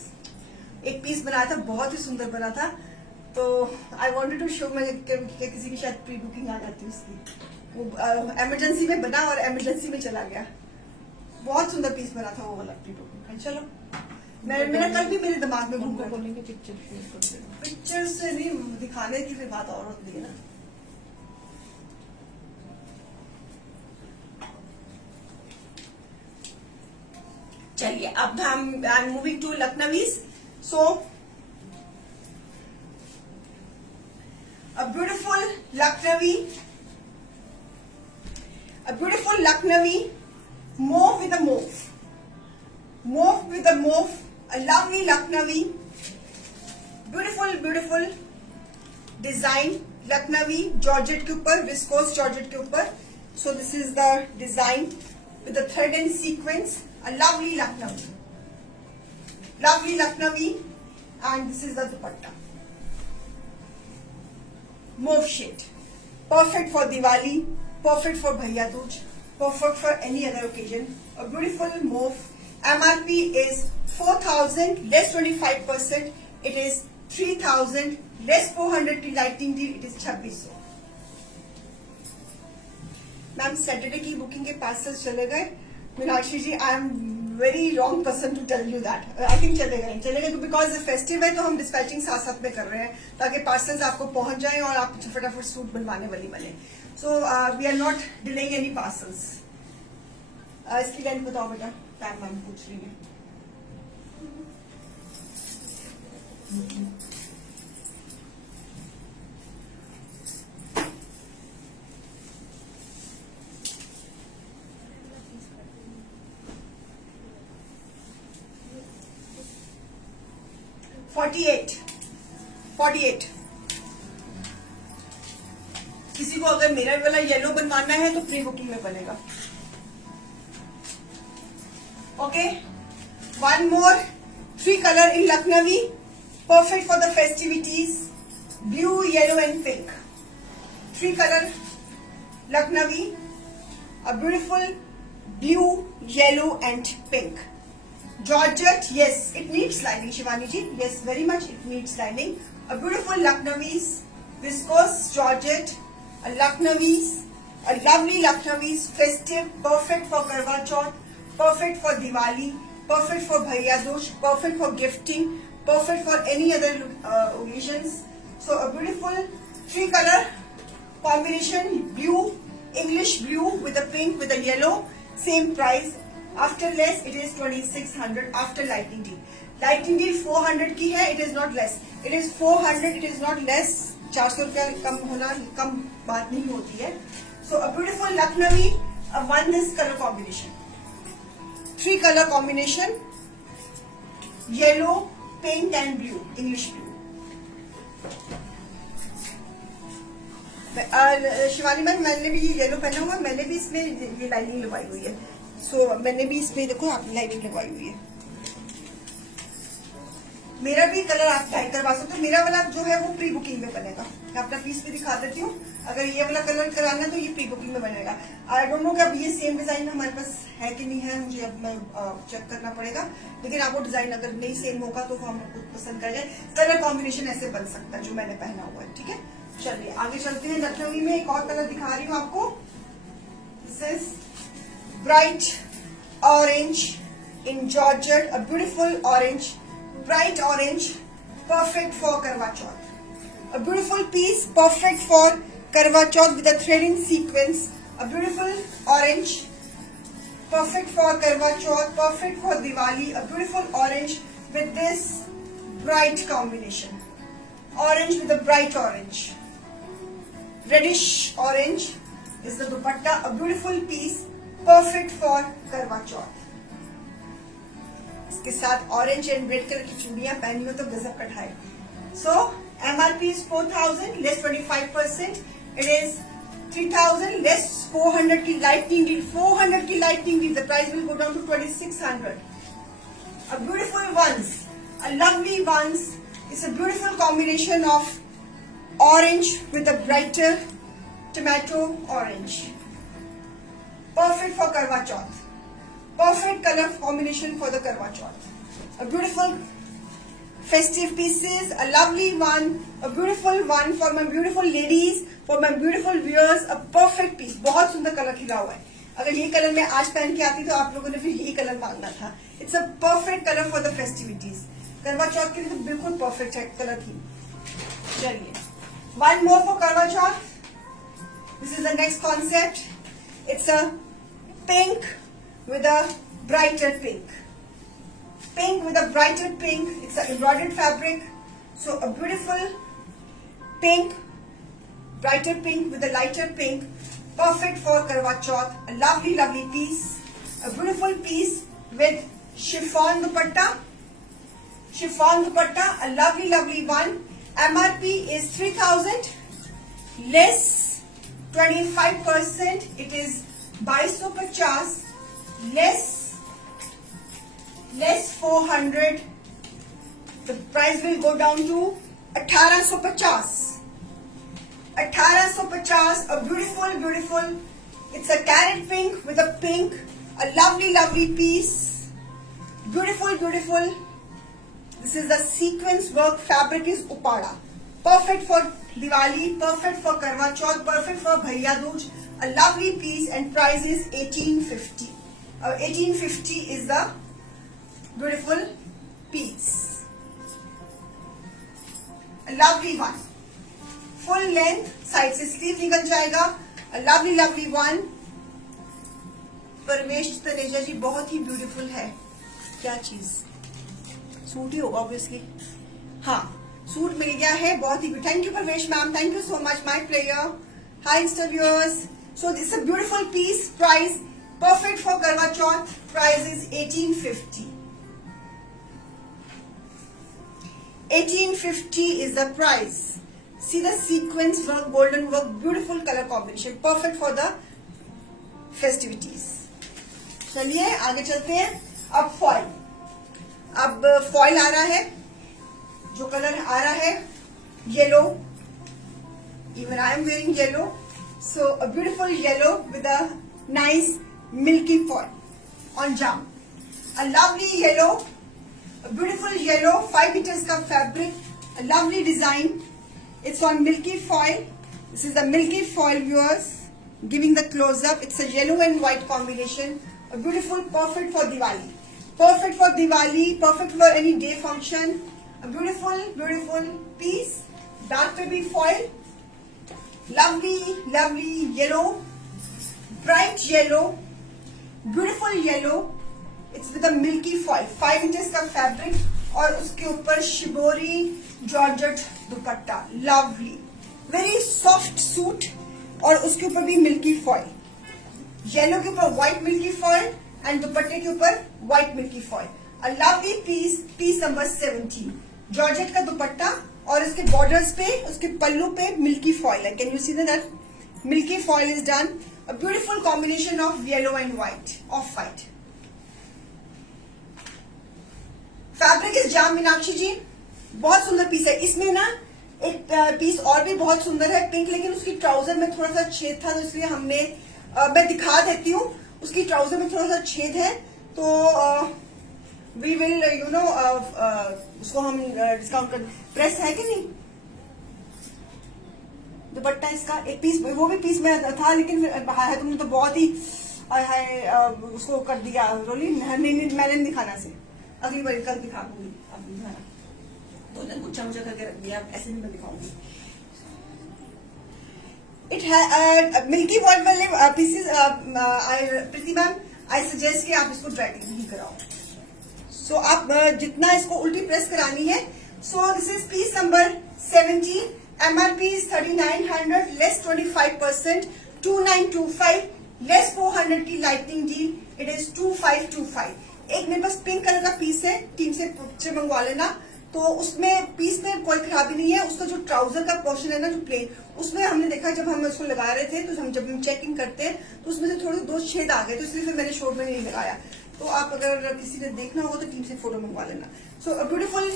एक पीस बनाया था, बहुत ही सुंदर बना था, तो आई वांटेड टू शो. मैं किसी की शायद प्री बुकिंग आ जाती उसकी, वो इमरजेंसी में बना और इमरजेंसी में चला गया. बहुत सुंदर पीस बना था वो वाला प्री बुकिंग. चलो मेरा कल भी मेरे दिमाग में घूम रहा है. बोलेंगे पिक्चर से नहीं दिखाने की फिर बात और होती है ना. चलिए अब हम I am moving to Lucknowis. So a beautiful Lucknowi, mauve with a mauve, a lovely Lucknowi, beautiful design, Lucknowi georgette के ऊपर, viscose georgette के ऊपर. So this is the design with the thread and sequence, a lovely Lucknowi, and this is the dupatta. Mauve shade, perfect for Diwali, perfect for Bhaiya Dooj, perfect for any other occasion. A beautiful mauve. MRP is 4,000 less 25%. It is 3,000 less 400 की lighting deal. It is 2600. Ma'am Saturday की booking के parcels चले गए. Meenakshi ji, I am very wrong person to tell you that. I think चले गए because festive है तो हम डिस्पैचिंग साथ साथ में कर रहे हैं ताकि पार्सल्स आपको पहुंच जाएं और आप फटाफट सूट बनवाने वाली बने. So we are not delaying any parcels. इसकी लेंथ बताओ बेटा. पैम मैम पूछ रही है. $48. किसी को अगर मेरा वाला येलो बनवाना है तो प्री बुकिंग में बनेगा. Okay, one more 3 color in Lucknowi, perfect for the festivities, blue, yellow and pink. 3 color Lucknowi, a beautiful blue, yellow and pink. Georgette, yes, it needs lining, Shivani ji. Yes, very much it needs lining. A beautiful Lucknowis, viscose Georgette, a lovely Lucknowis, festive, perfect for Karwa Chauth, perfect for Diwali, perfect for Bhaiya Dooj, perfect for gifting, perfect for any other occasions. So a beautiful 3 color combination, blue, English blue with a pink with a yellow, same price. After less it is 2600. After lightning deal 400 की है. It is not less, it is 400. It is not less. 400 रुपया कम होना कम बात नहीं होती है. So a beautiful Lucknowi, this color combination, 3 color combination, yellow, pink and blue, English blue. Shivani ma'am, मैंने भी ये येलो पहना हुआ. मैंने भी इसमें ये लाइनिंग लगवाई हुई है. सो मैंने भी इसमें देखो आपने लाइनिंग लगवाई हुई है. मेरा भी कलर आप डाई करवा सकते हो. मेरा वाला जो है वो प्री बुकिंग में बनेगा. मैं अपना पीस भी दिखा देती हूँ. अगर ये वाला कलर कराना है तो ये प्री बुकिंग में बनेगा. आई डोंट नो कि अब ये सेम डिजाइन हमारे पास है कि नहीं है. मुझे अब मैं चेक करना पड़ेगा. लेकिन आपको डिजाइन अगर नहीं सेम होगा तो हम आपको पसंद करेंगे. कलर कॉम्बिनेशन ऐसे बन सकता है जो मैंने पहना हुआ है. ठीक है, चलिए आगे चलते हैं. लखनवी में एक और कलर दिखा रही हूँ आपको. This is bright orange in georgette, a beautiful orange, bright orange, perfect for Karwa Chauth. A beautiful piece, perfect for Karwa Chauth with a threading sequence. A beautiful orange, perfect for Karwa Chauth, perfect for Diwali. A beautiful orange with this bright combination. Orange with a bright orange. Reddish orange is the dupatta. A beautiful piece, perfect for Karwa Chauth. इसके साथ orange and red colour की चूड़ियां पहनी हो तो गजब का ढाई. सो MRP is 4,000 less 25%. It is 3,000 less 400 की lightning deal. 400 की lightning deal. The price will go down to 2,600. A beautiful ones, a lovely ones. It's a beautiful combination of orange with a brighter tomato orange. Perfect for Karwa Chauth. Perfect color combination for the Karwa Chauth. A beautiful festive pieces, a lovely one, a beautiful one for my beautiful ladies, for my beautiful viewers. A perfect piece. बहुत सुंदर colour खिला हुआ है. अगर ये colour मैं आज पहन के आती तो आप लोगों ने फिर यही कलर मांगना था. It's a perfect color for the festivities. करवा चौथ के लिए तो बिल्कुल perfect है कलर थी. चलिए, one more for Karwa Chauth. This is the next concept. It's a pink with a brighter pink. Pink with a brighter pink. It's an embroidered fabric. So a beautiful pink brighter pink with a lighter pink, perfect for Karwa Chauth. A lovely, lovely piece, a beautiful piece with chiffon dupatta, a lovely, lovely one. MRP is 3,000, less 25%, it is 2250, less 400, the price will go down to 1850. 1850, a beautiful, beautiful, it's a carrot pink with a pink, a lovely, lovely piece, beautiful, beautiful. This is the sequence work, fabric is upada, perfect for Diwali, perfect for Karwa Chauth, perfect for Bhaiya Dooj, a lovely piece, and price is 1850. 1850 is the beautiful piece, a lovely one, full length, side से sleeve निकल जाएगा, a lovely, lovely one. Paramesh Taneja जी बहुत ही beautiful है, क्या चीज suit ही होगा obviously, हाँ suit मिल गया है, बहुत ही thank you Parvesh ma'am, thank you so much my player. Hi insta viewers, so this a beautiful piece, price perfect for Karwa Chauth, price is 1850. 1850 is the price. See the sequence work, golden work, beautiful color combination, perfect for the festivities. चलिए आगे चलते हैं. अब foil आ रहा है, जो colour आ रहा है yellow, even I am wearing yellow, so a beautiful yellow with a nice milky foil on jam, a lovely yellow, a beautiful yellow, 5 meters ka fabric, a lovely design, it's on milky foil. This is the milky foil viewers, giving the close up, it's a yellow and white combination, a beautiful, perfect for Diwali, perfect for Diwali, perfect for any day function, a beautiful, beautiful piece, dark baby foil, lovely, lovely yellow, bright yellow, beautiful yellow, it's with a milky foil, 5 inches का fabric, और उसके ऊपर shibori georgette दुपट्टा, lovely, very soft suit, और उसके ऊपर भी milky foil, yellow के ऊपर white milky foil and दुपट्टे के ऊपर white milky foil, a lovely piece, piece number 17, georgette का दुपट्टा, और इसके बॉर्डर्स पे, उसके पल्लू पे मिल्की फॉइल है. Can you see that milky foil is done, a beautiful combination of yellow and white, off white. Fabric is jam Meenakshi ji, बहुत सुंदर piece है. इसमें ना एक पीस और भी बहुत सुंदर है, पिंक, लेकिन उसकी ट्राउजर में थोड़ा सा छेद था, तो इसलिए हमने मैं दिखा देती हूँ. उसकी ट्राउजर में थोड़ा सा छेद है, तो वी विल यू नो उसको हम डिस्काउंट कर. प्रेस है कि नहीं दुपट्टा इसका, एक पीस वो भी पीस में था, लेकिन है तुमने तो बहुत ही उसको कर दिया रोली. नहीं मैंने नहीं दिखाना से, अगली बार कल दिखा दूंगी, अब दिखाना तो गुच्छा मुझा करके रख दिया, ऐसे नहीं मैं दिखाऊंगी. इट है मिल्की वॉल वाले pieces. Preeti ma'am I suggest कि आप इसको ड्राई क्लीन नहीं कराओ. सो आप जितना इसको उल्टी प्रेस करानी है. सो this is piece number 17, MRP is 3900, less 25%, 2925, less 400 की लाइटनिंग डील, इट इज 2525. एक मेरे पास पिंक कलर का पीस है, टीम से मंगवा लेना. तो उसमें पीस में कोई खराबी नहीं है. उसका जो ट्राउजर का पोर्शन है ना, जो प्लेन, उसमें हमने देखा जब हम उसको लगा रहे थे, तो जब हम चेकिंग करते हैं तो उसमें से थोड़े 2 छेद आ गए, तो इसलिए फिर मैंने शोर में नहीं लगाया. तो आप अगर किसी ने देखना हो तो टीम से फोटो मंगवा लेना. सो ब्यूटीफुल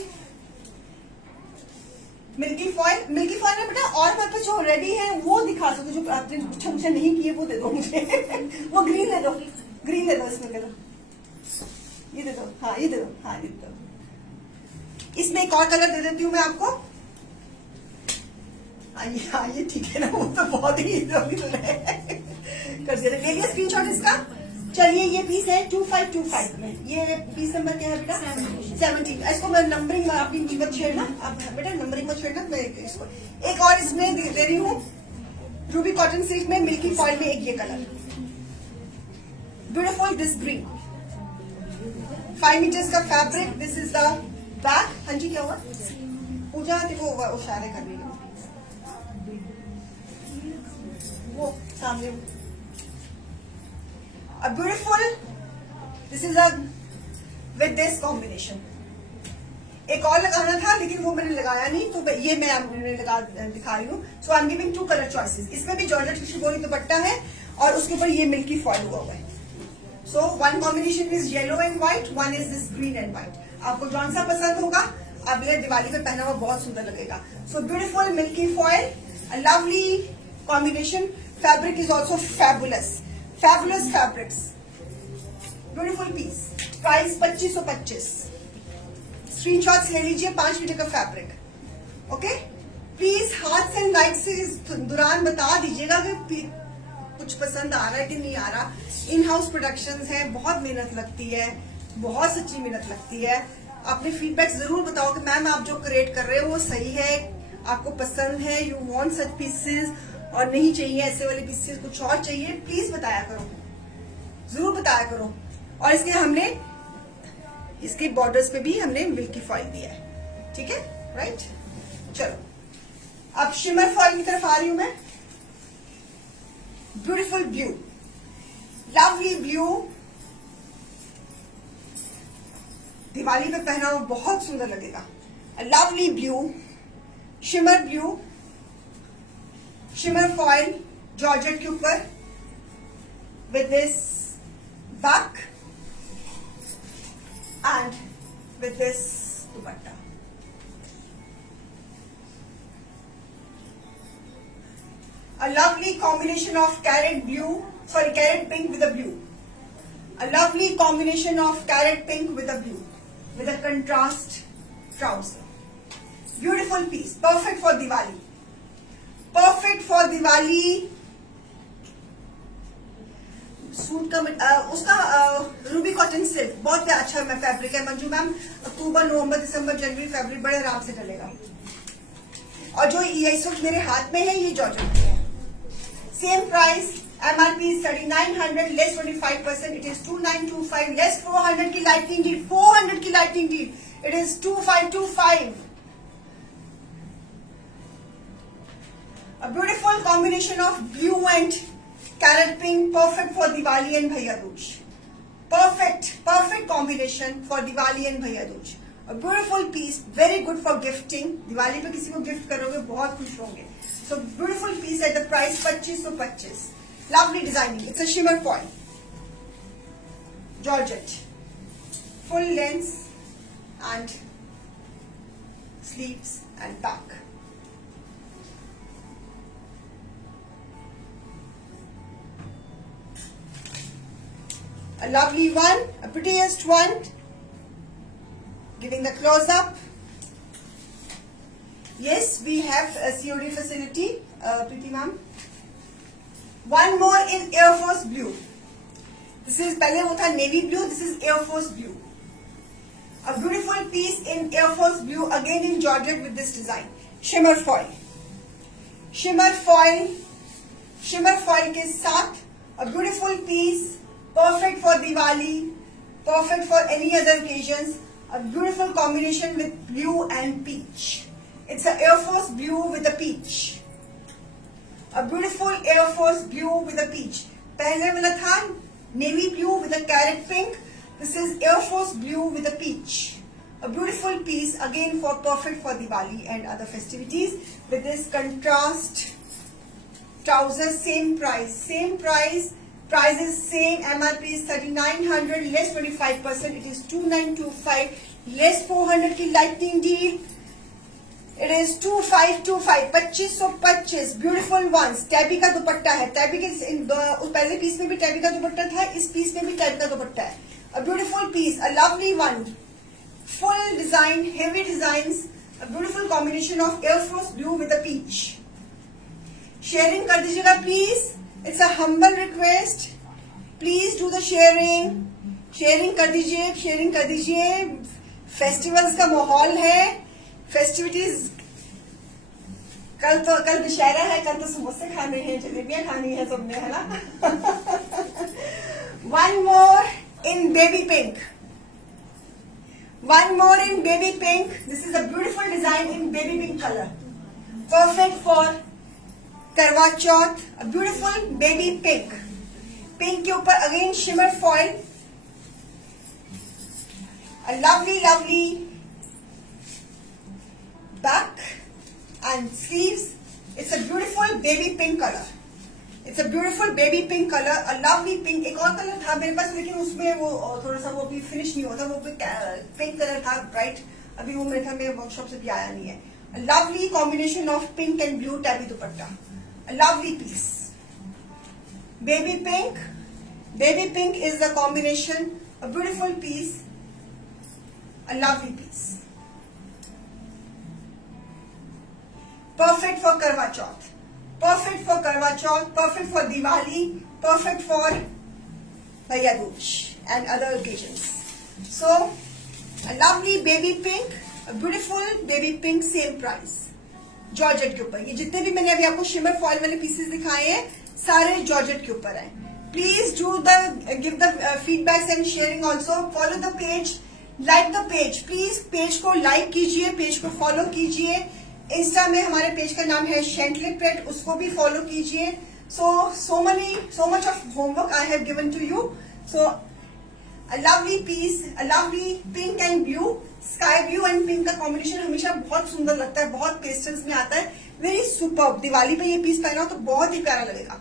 मिल्की फॉइल में बेटा, और मेरे पास जो रेडी है वो दिखा सकते, जो आपने गुच्छा गुच्छा नहीं किए वो दे दो मुझे. वो ग्रीन ले दो, ग्रीन ले दो, इसमें दे दो, ये दे दो, हाँ ये दे दो, हाँ ये दे दो. इसमें एक और कलर दे देती हूँ मैं आपको. हाँ ये ठीक है ना, वो तो बहुत ही कर दिया. ले लिया स्क्रीनशॉट इसका. चलिए ये पीस है 2525 में. ये पीस नंबर क्या है बेटा? 17. इसको मैं नंबरिंग अपनी मत छेड़ना, आप बेटा नंबरिंग मत छेड़ना. मैं इसको एक और इसमें दे रही हूँ, रूबी कॉटन सिल्क में मिल्की फॉइल में एक ये colour, beautiful this green, 5 metres का fabric. This is the back. हाँ जी क्या हुआ पूजा? देखो इशारे कर रही है. वो सामने a beautiful, this is a with this combination. एक और लगाना था लेकिन वो मैंने लगाया नहीं, तो ये मैं लगा दिखा रही हूँ. So I am giving 2 colour choices. इसमें भी जॉर्जेट शिफॉन दुपट्टा है और उसके ऊपर ये मिल्की फॉइल हुआ है. So one combination is yellow and white, one is this green and white. आपको कौन सा पसंद होगा? आप ये दिवाली पर पहना हुआ बहुत सुंदर लगेगा. So beautiful milky foil, a lovely combination. Fabric is also fabulous, fabulous fabrics. Beautiful piece. Price 2525. Screenshots ले लीजिए. 5 मीटर का फैब्रिक. ओके, प्लीज हाथ से लाइट से इस दौरान बता दीजिएगा कि कुछ पसंद आ रहा है कि नहीं आ रहा. इन हाउस प्रोडक्शंस है, बहुत मेहनत लगती है, बहुत सच्ची मेहनत लगती है. अपने फीडबैक जरूर बताओ कि मैम आप जो क्रिएट कर रहे हो वो सही है, आपको पसंद है, यू वांट सच पीसेस, और नहीं चाहिए ऐसे वाले पीसेस, कुछ और चाहिए. प्लीज बताया करो, जरूर बताया करो. और इसके हमने इसके बॉर्डर्स पे भी हमने मिल्की फॉइल दिया है. ठीक है, राइट. चलो अब शिमर फॉइल की तरफ आ रही हूं मैं. Beautiful blue, lovely blue. Diwali पे पहना हुआ बहुत सुंदर लगेगा. Lovely blue, shimmer blue, shimmer foil georgette के ऊपर with this back and with this dupatta. A lovely combination of carrot pink with a blue. A lovely combination of carrot pink with a blue, with a contrast trouser. Beautiful piece, perfect for Diwali. Perfect for Diwali. Suit का उसका Ruby cotton silk बहुत अच्छा fabric है. Manju ma'am, अक्टूबर नवंबर दिसंबर जनवरी fabric बड़े आराम से चलेगा. और जो ये सूट मेरे हाथ में है ये जॉर्जेट है. Same price, MRP 3900 less 25%. It is 2925 less 400 की लाइटनिंग डील. 400 की lightning deal. It is 2525. A beautiful combination of blue and carrot pink, perfect for Diwali and Bhaiya Dooj. Perfect combination for Diwali and Bhaiya Dooj. A beautiful piece, very good for gifting. Diwali पे किसी को gift करोगे बहुत खुश होंगे. So beautiful piece at the price 2525. Lovely designing. It's a shimmer foil. Georgette. Full length and sleeves and back. A lovely one, a prettiest one. Giving the close up. Yes, we have a COD facility, Preeti ma'am. One more in Air Force blue. This is पहले वो था navy blue. This is Air Force blue. A beautiful piece in Air Force blue, again in Georgette with this design. Shimmer foil. Shimmer foil. Shimmer foil के साथ a beautiful piece. Perfect for Diwali, perfect for any other occasions. A beautiful combination with blue and peach. It's a Air Force blue with a peach. A beautiful Air Force blue with a peach. पहले वाला था navy blue with a carrot pink. This is Air Force blue with a peach. A beautiful piece, again for perfect for Diwali and other festivities. With this contrast trousers, same price, same price. Price is same. MRP is 3900 less 25%. It is 2925 less 400 की lightning deal. It is 2525. 2525. Beautiful ones. Tabby का दुपट्टा है. Tabby के उस पहले piece में भी tabby का दुपट्टा था. इस पीस में भी टैबी का दुपट्टा है. A beautiful piece. A lovely one. Full design. Heavy designs. A beautiful combination of Air Force blue with a peach. Sharing कर दीजिएगा please. It's a humble request. Please do the sharing. Sharing कर दीजिए, sharing कर दीजिए. Festivals का माहौल है. Festivities. कल दशहरा है, कल तो समोसे खाने हैं, जलेबियां खानी है सबने, है ना? One more in baby pink. One more in baby pink. This is a beautiful design in baby pink color. Perfect for करवा चौथ, ब्यूटीफुल बेबी पिंक, पिंक के ऊपर again shimmer foil, a lovely back and sleeves. It's a beautiful baby pink color. It's a beautiful baby pink color, a lovely pink. एक और colour था मेरे पास लेकिन उसमें वो थोड़ा सा वो भी फिनिश नहीं होता, वो भी पिंक कलर था ब्राइट, अभी वो मेरे था मेरे वर्कशॉप से भी आया नहीं है. A lovely combination of pink and blue tabby dupatta, a lovely piece. Baby pink is the combination, a beautiful piece, a lovely piece. Perfect for Karwa Chauth, perfect for Karwa Chauth, perfect for Diwali, perfect for Bhaiya Dooj and other occasions. So, a lovely baby pink, a beautiful baby pink, same price. Georgette के ऊपर, ये जितने भी मैंने अभी आपको shimmer foil वाले pieces दिखाए हैं सारे जॉर्जेट के ऊपर हैं. Please do the give the feedbacks and sharing also. Follow the page, like the page, please page को लाइक कीजिए, पेज को फॉलो कीजिए. इंस्टा में हमारे पेज का नाम है शेंटली पेट, उसको भी फॉलो कीजिए. So much of homework I have given to you. So a lovely piece, a lovely pink and blue, sky blue and pink का कॉम्बिनेशन हमेशा बहुत सुंदर लगता है, बहुत पेस्टल्स में आता है. Very superb. दिवाली पे ये पीस पहना हो तो बहुत ही प्यारा लगेगा,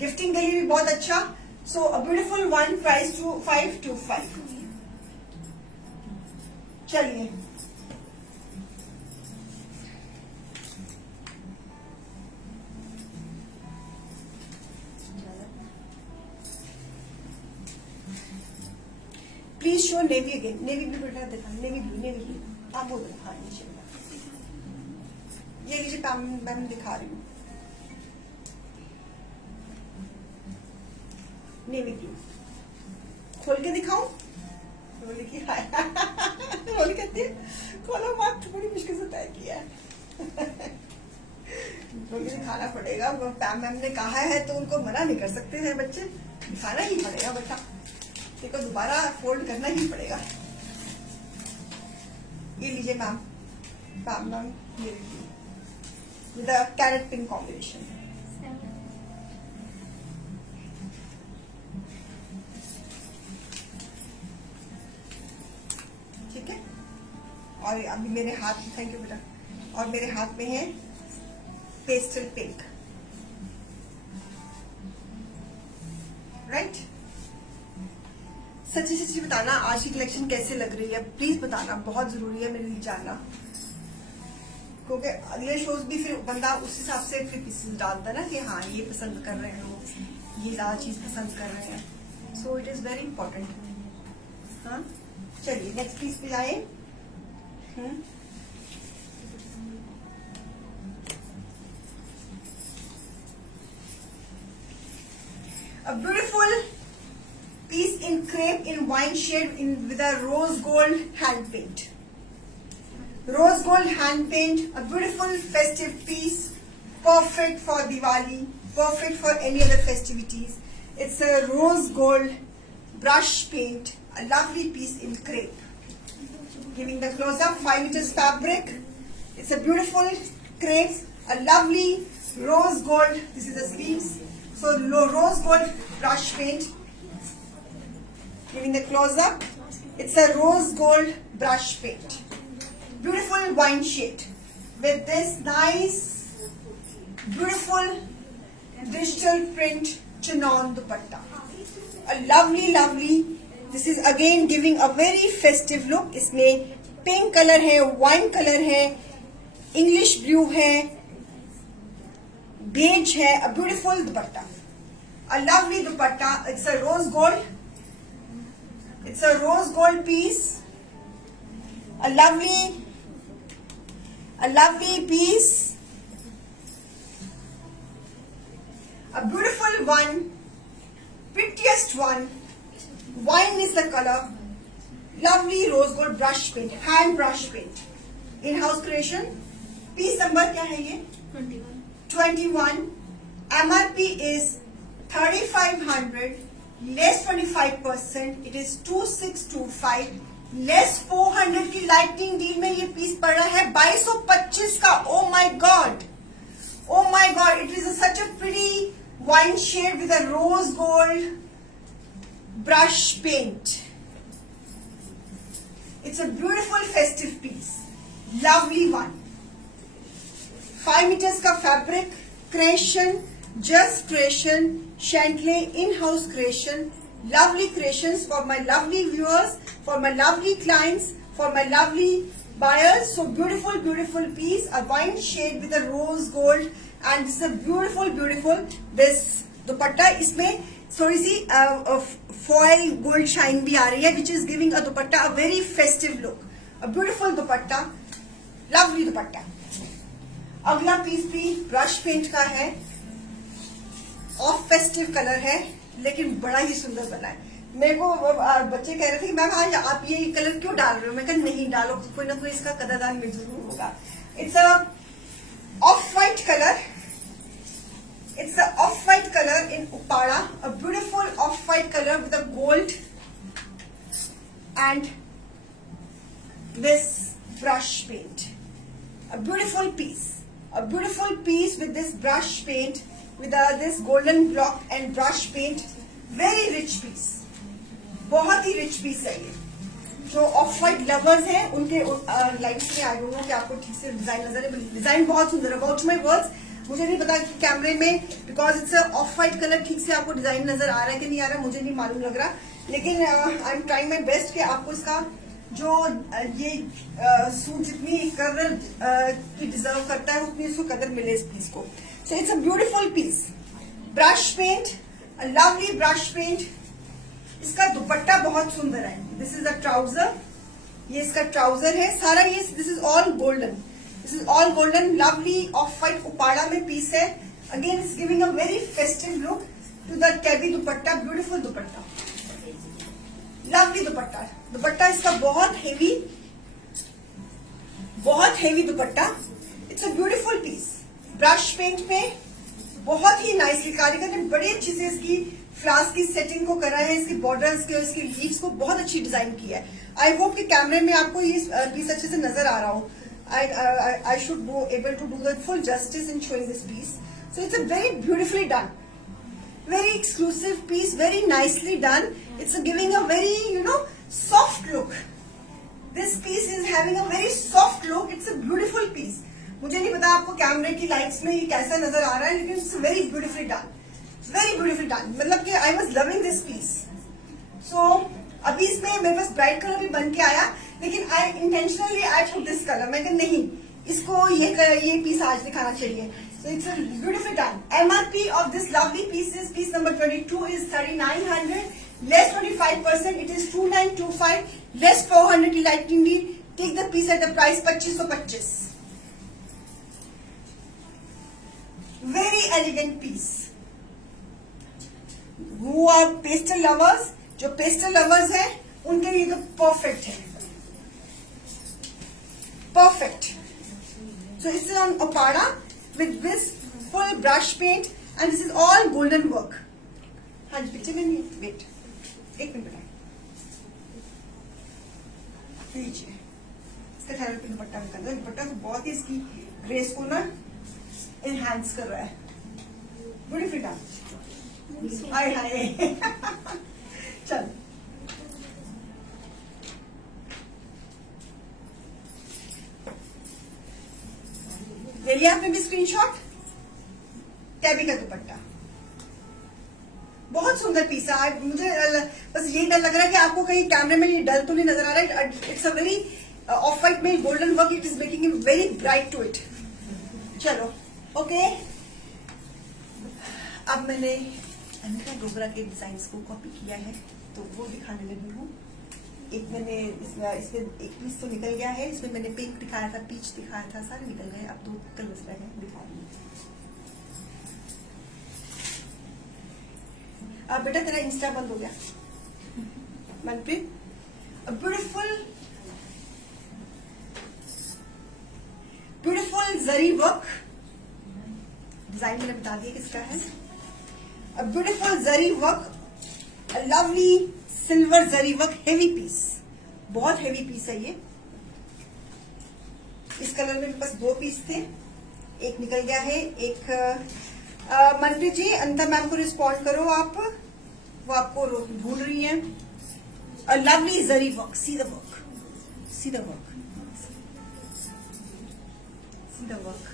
गिफ्टिंग के लिए भी बहुत अच्छा. सो अ ब्यूटीफुल वन, प्राइस 2525. चलिए please show navy again. Navy blue बेटा दिखा, नेवी ब्लू आप बोल रहे. हाँ नीचे ये लीजिए पैम, मैं दिखा रही हूँ. नेवी ब्लू खोल के दिखाऊं? रोली की रोली कहती है खोलो मत, बड़ी मुश्किल से तय किया है. रोली दिखाना पड़ेगा, पैम मैम ने कहा है तो उनको मना नहीं कर सकते हैं बच्चे, दिखाना ही पड़ेगा बेटा. देखो दोबारा फोल्ड करना ही पड़ेगा. ये लीजिए मैम, मैम ये लीजिए विद कैरेट पिंक कॉम्बिनेशन. ठीक है. और अभी मेरे हाथ, थैंक यू बेटा, और मेरे हाथ में है पेस्टल पिंक. राइट. सच्ची सच्ची बताना आज की कलेक्शन कैसे लग रही है, प्लीज बताना, बहुत जरूरी है मेरे लिए जानना, क्योंकि अगले शोज भी फिर बंदा उस हिसाब से फिर पीसेस डालता है ना कि हाँ ये पसंद कर रहे हैं लोग, ये ज्यादा चीज पसंद कर रहे हैं. So it is very important. हाँ चलिए नेक्स्ट पीस पे जाए. A beautiful piece in crepe in wine shade with a rose gold hand paint. Rose gold hand paint, a beautiful festive piece, perfect for Diwali, perfect for any other festivities. It's a rose gold brush paint, a lovely piece in crepe. Giving the close up, 5 meters fabric. It's a beautiful crepe, a lovely rose gold. This is the sleeves. So rose gold brush paint. Giving the close up, it's a rose gold brush paint. Beautiful wine shade with this nice, beautiful digital print chinon dupatta. A lovely. This is again giving a very festive look. इसमें pink colour है, wine colour है, English blue है, beige है. A beautiful dupatta, a lovely dupatta. It's a rose gold. It's a rose gold piece, a lovely piece, a beautiful one, prettiest one. Wine is the color. Lovely rose gold brush paint, hand brush paint, in-house creation. Piece number क्या है ये? 21. MRP is 3500. Less 25%, it is 2625. Less 400 की lightning deal में ये piece पड़ रहा है 2225 का. ओ my God, Oh my God, it is such a pretty wine shade with a rose gold brush paint. It's a beautiful festive piece. Lovely one. 5 meters का fabric, creation, just creation, Chantley in-house creation, lovely creations for my lovely viewers, for my lovely clients, for my lovely buyers. So beautiful, beautiful piece, a wine shade with a rose gold, and this is a beautiful, beautiful this दुपट्टा. इसमें थोड़ी सी foil gold shine भी आ रही है, which is giving a dupatta a very festive look. A beautiful dupatta, lovely दुपट्टा. अगला piece भी brush paint का है, of festive colour है, लेकिन बड़ा ही सुंदर बना है. मेरे को बच्चे कह रहे थे कि मैम आज आप ये कलर क्यों डाल रहे हो. मैं कहा नहीं डालो, कोई ना कोई इसका कदरदान में जरूर होगा. It's a of white colour. It's a off-white color in Upada, a beautiful off-white color with a gold and this brush paint. A beautiful piece with this brush paint, with this golden block and brush paint. Very rich piece, बहुत ही rich piece है ये. जो off-white lovers हैं उनके life में I don't know कि आपको ठीक से डिजाइन नजर है. डिजाइन बहुत सुंदर है. About my words, मुझे नहीं पता कि कैमरे में because it's of white colour ठीक से आपको डिजाइन नजर आ रहा है कि नहीं आ रहा है, मुझे नहीं मालूम लग रहा. लेकिन I am trying my best कि आपको इसका जो ये सूट जितनी कदर की डिजर्व करता है उतनी इसको कदर मिले इस पीस को. So it's a beautiful piece. Brush paint, lovely brush paint. इसका दुपट्टा बहुत सुंदर है. This is a trouser. ये इसका ट्राउजर है सारा. ये this is all golden. This is all golden, lovely off-white Upada में piece है. Again, it's giving a very festive look to the tabby dupatta. Beautiful dupatta, lovely दुपट्टा. दुपट्टा इसका बहुत heavy dupatta. It's a beautiful piece. Brush paint में बहुत ही nicely कारीगर ने बड़ी अच्छी से इसकी फ्लावर्स की सेटिंग को करा है. इसकी बॉर्डर्स के, इसकी लीव्स को बहुत अच्छी डिजाइन की है. आई होप कि कैमरे में आपको ये पीस अच्छे से नजर आ रहा हो. I should be able to do the full justice in showing this piece. So it's a very beautifully done, very exclusive piece, very nicely done. It's giving a very soft look. This piece is having a very soft look. It's a beautiful piece. मुझे नहीं पता आपको कैमरे की lights में ये कैसा नजर आ रहा है, लेकिन it's very beautifully done, very beautifully done. मतलब कि I was loving this piece. So अभी इसमें मेरे पास ब्राइट कलर भी बन के आया, लेकिन I intentionally I put this colour. मैं कहा नहीं, इसको ये पीस आज दिखाना चाहिए. So it's beautiful done. MRP of this lovely piece is piece number 22 is 3900, less 25%. It is 2925, less 400 की lighting deal. Take the piece at the price 2525. Very elegant piece. Who are pastel lovers, जो pastel lovers है उनके लिए तो perfect है. Perfect. So this is on Upada with this full brush paint and this is all golden work. हाँ जी picture में नहीं. Wait एक मिनट बताए. लीजिए इसका थैला पे दुपट्टा निकाल दो. दुपट्टा तो बहुत ही इसकी ग्रेस को ना एनहांस कर रहा है. Beautiful dance. Hi hi. चल ले लिया आपने भी स्क्रीनशॉट. टैबी का दुपट्टा बहुत सुंदर पीस है. मुझे बस यही डर लग रहा है कि आपको कहीं कैमरे में ये डल तो नहीं नजर आ रहा है. It's a very off white में golden work. It is making it very bright to it. चलो ओके. अब मैंने अनिता डोगरा के डिजाइन को कॉपी किया है तो वो दिखाने लगी हूँ. एक मैंने इसमें एक पीस तो निकल गया है. इसमें मैंने पिंक दिखाया था, पीच दिखाया था, सारे निकल गए. अब 2 कलर्स रह गए, दिखा रही हूँ. अब बेटा तेरा इंस्टा बंद हो गया. मनप्रीत, ब्यूटीफुल जरी वर्क. डिजाइन मैंने बता दिया किसका है. A beautiful zari work, a lovely silver zari work, heavy piece. बहुत हेवी पीस है ये. इस कलर में मेरे पास 2 पीस थे. एक निकल गया है, एक मनप्रीत जी अनिता मैम को रिस्पॉन्ड करो आप, वो आपको भूल रही हैं। A lovely zari work, see the work, see the work, see the work,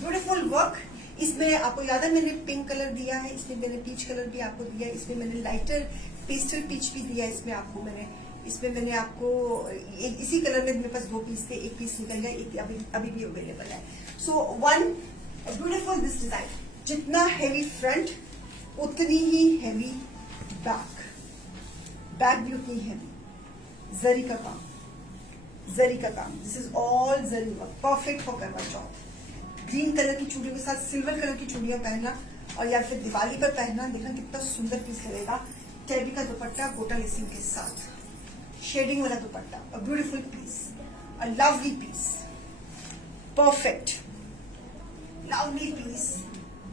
beautiful work. इसमें आपको याद है मैंने पिंक कलर दिया है, इसमें मैंने पीच कलर भी आपको दिया है, इसमें मैंने लाइटर पेस्टल पीच भी दिया है, इसमें मैंने आपको इसी कलर में मेरे पास 2 पीस थे, एक पीस निकल गया, एक अभी भी अवेलेबल है। So one beautiful this design, जितना हैवी फ्रंट उतनी ही हैवी बैक, बैक भी उतनी हैवी, जरी का काम, जरी का काम, this is all zari work, perfect for Karwa Chauth. Green colour की चूड़ियों के साथ सिल्वर कलर की चूड़ियां पहनना और या फिर दिवाली पर पहनना, देखना कितना सुंदर पीस लगेगा। टेबी का दुपट्टा गोटा लेसिंग के साथ, शेडिंग वाला dupatta, a beautiful piece, a lovely piece, perfect lovely piece,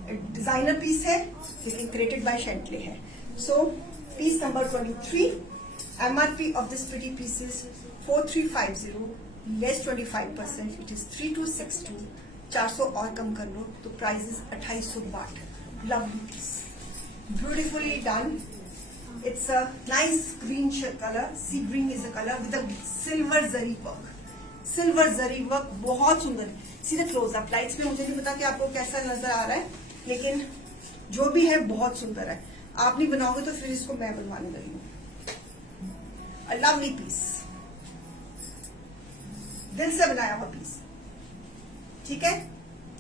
designer piece है लेकिन क्रिएटेड बाय शेंटले है। So piece number 23, MRP of this pretty piece is 4350, less 25%, it is 3262, 400 और कम कर लो तो price is 2862। Lovely piece, beautifully done. It's a nice green color, sea green is a color with a silver zari work, silver zari work बहुत सुंदर है। सीधे close up lights में मुझे नहीं पता कि आपको कैसा नजर आ रहा है, लेकिन जो भी है बहुत सुंदर है। आप नहीं बनाओगे तो फिर इसको मैं बनवाने लगी हूँ। A lovely piece, दिल से बनाया हुआ पीस, ठीक है।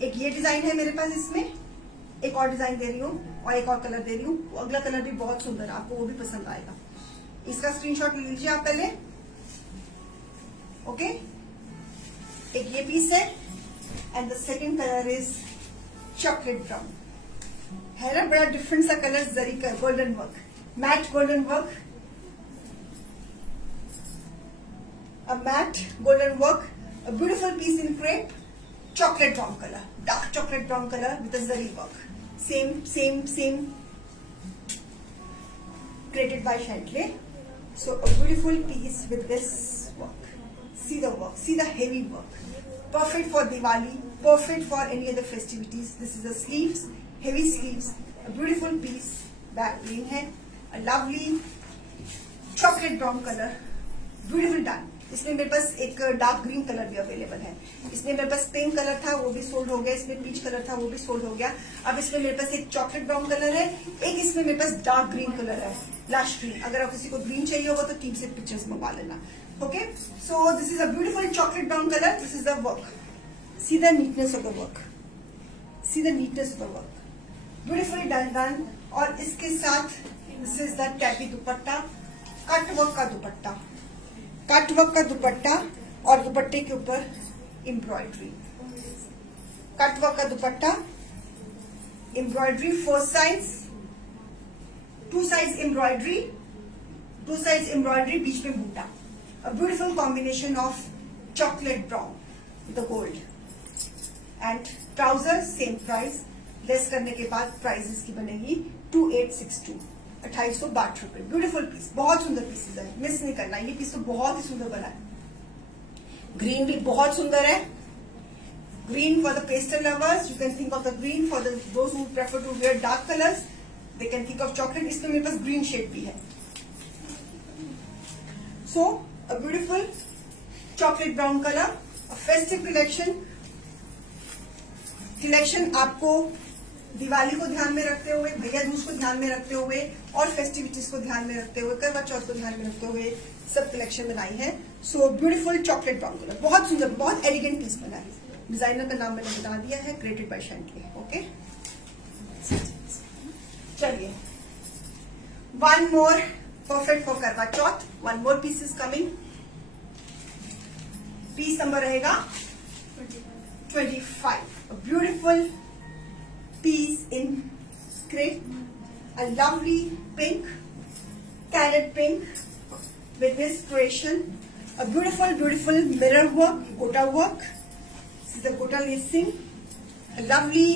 एक ये डिजाइन है मेरे पास, इसमें एक और डिजाइन दे रही हूँ और एक और कलर दे रही हूँ, अगला कलर भी बहुत सुंदर है, आपको वो भी पसंद आएगा। इसका स्क्रीनशॉट ले लीजिए आप पहले, ओके। एक ये पीस है and the second colour is chocolate brown, है ना बड़ा डिफरेंट सा कलर, जरी का golden work, matte golden work, a matte golden work, a beautiful piece in crepe, chocolate brown color, dark chocolate brown color with a zari work, same created by Chantley. So a beautiful piece with this work, see the work, see the heavy work, perfect for Diwali, perfect for any other festivities. This is the sleeves, heavy sleeves, a beautiful piece, back green है, a lovely chocolate brown color, beautiful done। इसमें मेरे पास एक dark green colour भी available है, इसमें मेरे पास pink colour था वो भी सोल्ड हो गया, इसमें पीच कलर था वो भी सोल्ड हो गया। अब इसमें मेरे पास एक चॉकलेट ब्राउन कलर है, एक इसमें मेरे पास डार्क ग्रीन कलर है, लास्ट ग्रीन। अगर आप किसी को ग्रीन चाहिए होगा तो टीम से पिक्चर्स मंगवा लेना, okay. So this is a beautiful chocolate brown colour, this is the work, see the neatness of the work, see the neatness of the work, beautifully done. और इसके साथ दिस इज द टैपी dupatta, cut work का dupatta, cut work का दुपट्टा और दुपट्टे के ऊपर एम्ब्रॉयडरी, कट वर्क का dupatta, embroidery 4 sides, 2 sides embroidery, 2 sides embroidery, बीच में बूटा, a beautiful combination of chocolate brown with gold and trouser same price, less करने के बाद प्राइस इसकी बनेगी 2862, 2862 रुपए। ब्यूटीफुल पीस, बहुत सुंदर पीसेस है, मिस नहीं करना, ये पीस तो बहुत ही सुंदर बना है। ग्रीन भी बहुत सुंदर है, green for the pastel lovers, you can think of the green, for those who prefer to wear dark colours they can think of chocolate. इसमें मेरे पास ग्रीन शेड भी है। So a beautiful chocolate brown colour, a festive collection आपको दिवाली को ध्यान में रखते हुए, भैया दूज को ध्यान में रखते हुए और फेस्टिविटीज को ध्यान में रखते हुए, करवा चौथ को ध्यान में रखते हुए सब कलेक्शन बनाई है। So beautiful chocolate brown colour, बहुत सुंदर, बहुत एलिगेंट पीस बना है। डिजाइनर का नाम मैंने बता दिया है, क्रिएटेड बाय शैंटली, ओके। चलिए, one more perfect for Karwa Chauth, one more piece is coming. Piece number रहेगा 25, a beautiful piece in crepe, a lovely pink, carrot pink with this creation, a beautiful mirror work, gota work. This is the gota lacing, a lovely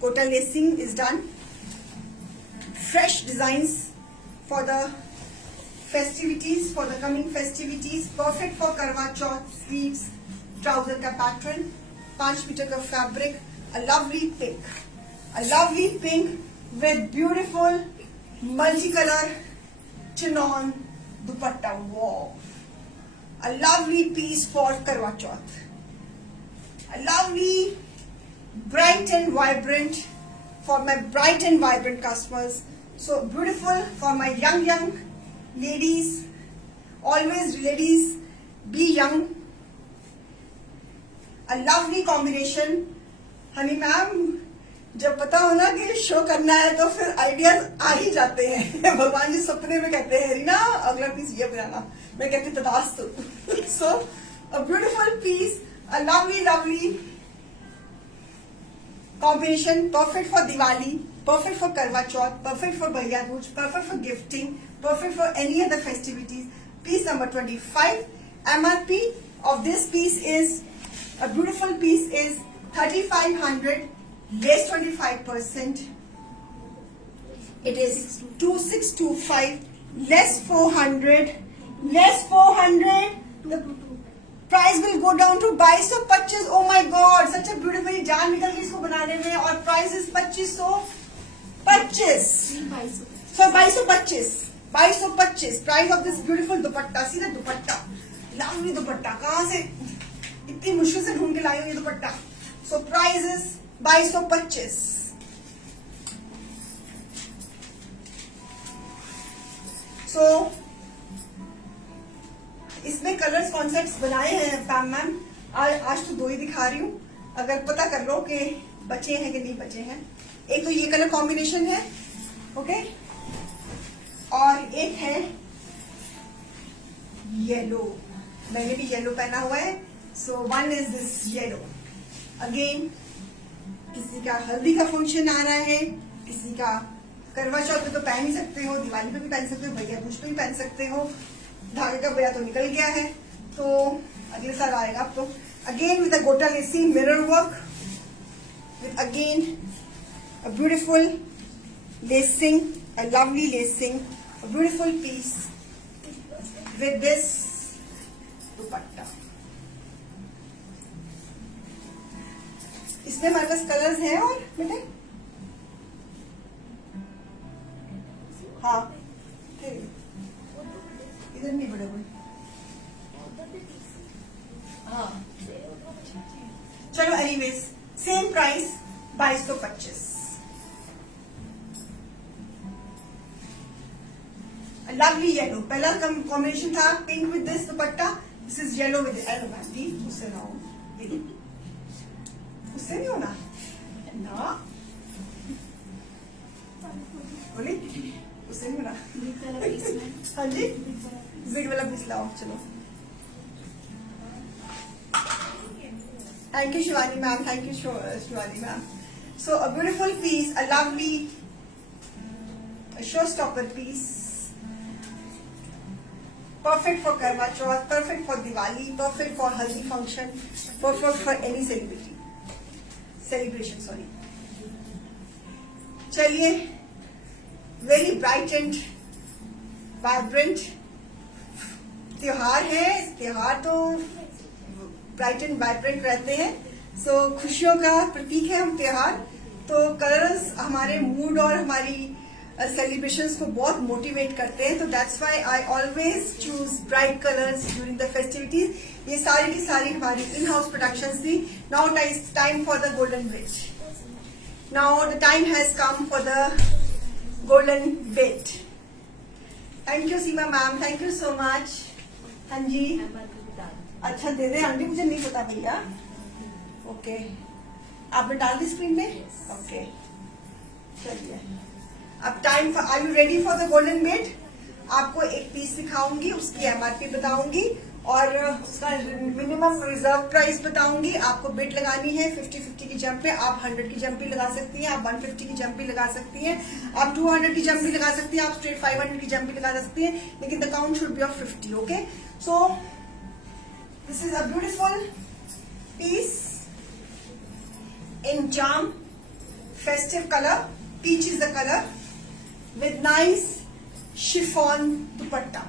gota lacing is done. Fresh designs for the festivities, for the coming festivities, perfect for Karwa Chauth, sleeves, trouser ka pattern, 5 metre का fabric, a lovely pink with beautiful multicolor chinon dupatta. Wow, a lovely piece for Karwa Chauth, a lovely bright and vibrant for my bright and vibrant customers. So beautiful for my young ladies. Always ladies, be young. A lovely combination. Honey ma'am, जब पता हो ना कि show करना है तो फिर ideas आ ही जाते हैं. भगवान जी सपने में कहते हैं रीना अगला पीस ये बनाना, मैं कहती तदास्तु. So a beautiful piece, a lovely combination, perfect for Diwali, perfect for Karwa Chauth, perfect for Bhaiya Dooj, perfect for gifting, perfect for any other festivities. Piece number 25. MRP of this piece is, a beautiful piece is 3500, less 25%. It is 2625, less 400, the price will go down to 2225. Oh my God, such a beautiful, जान निकल गई इसको बनाने में. और price is 2525. So 2225 price of this beautiful dupatta. See the dupatta, lovely dupatta. कहां से इतनी मुश्किल से ढूंढ के लाई हूं ये दुपट्टा. So price is 2225. सो इसमें कलर्स कॉन्सेप्ट्स बनाए हैं पैम मैम. आज तो 2 ही दिखा रही हूँ, अगर पता कर लो कि बचे हैं कि नहीं बचे हैं. एक तो ये कलर कॉम्बिनेशन है, ओके, और एक है येलो. मैंने भी येलो पहना हुआ है. So one is this yellow. Again किसी का हल्दी का फंक्शन आ रहा है, किसी का करवा चौथ पे तो पहन ही सकते हो, दिवाली पे भी पहन सकते हो, भैया दूज पे भी पहन सकते हो. धागे का भैया तो निकल गया है, तो अगले साल आएगा. अब तो again with a gota lacy mirror work, with again a beautiful lacing, a lovely lacing, a beautiful piece with this dupatta. इसमें हमारे पास कलर्स हैं और बेटे, हाँ इधर नहीं बड़े बड़े. हाँ चलो, anyways same price 2225. Lovely yellow, पहला कॉम्बिनेशन था pink with this dupatta. This is yellow with yellow. मैंडी उससे ना हो, उससे नहीं होना ना, बोली उससे नहीं होना. हाँ जी, बिग वाला पीस लाओ. चलो, thank you Shivani ma'am, thank you Shivani ma'am. So a beautiful piece, a lovely showstopper piece, perfect for Karwa Chauth, perfect for Diwali, perfect for Haldi function, perfect for any celebration. Sorry. चलिए, very bright and vibrant त्योहार है. त्योहार तो bright and vibrant रहते हैं. सो खुशियों का प्रतीक है हम त्योहार. तो कलर्स हमारे मूड और हमारी सेलिब्रेशंस को बहुत मोटिवेट करते हैं. तो that's why I always choose bright colours during the festivities. ये सारी की सारी हमारी इन हाउस प्रोडक्शंस थी. Now time for the golden bridge. Now the time has come for the golden bet. Thank you Seema ma'am, thank you so much. हाँ जी, अच्छा दे दे aunty, मुझे नहीं पता भैया. ओके, आपने डाल दी स्क्रीन में. ओके, चलिए अब time for, are you ready for the golden bet. आपको एक पीस दिखाऊंगी, उसकी एमआरपी बताऊंगी और उसका मिनिमम रिजर्व प्राइस बताऊंगी. आपको बिट लगानी है 50-50 की जंप पे. आप 100 की जंप भी लगा सकती हैं, आप 150 की जंप भी लगा सकती हैं, आप 200 की जंप भी लगा सकती हैं, आप स्ट्रेट 500 की जंप भी लगा सकती हैं, लेकिन the count should be of 50. Okay, so this is a beautiful piece in jam festive color. Peach is the color with nice chiffon dupatta.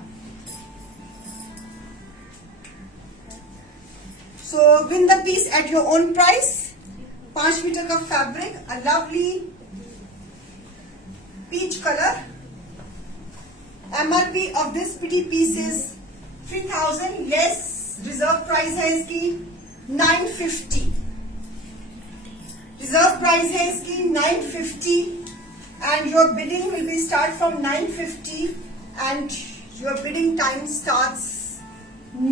So win the piece at your own price. 5 metre का fabric, a lovely peach color. MRP of this pretty piece is 3000 less. Reserve price है इसकी 950. Reserve price है इसकी 950 and your bidding will be start from 950 and your bidding time starts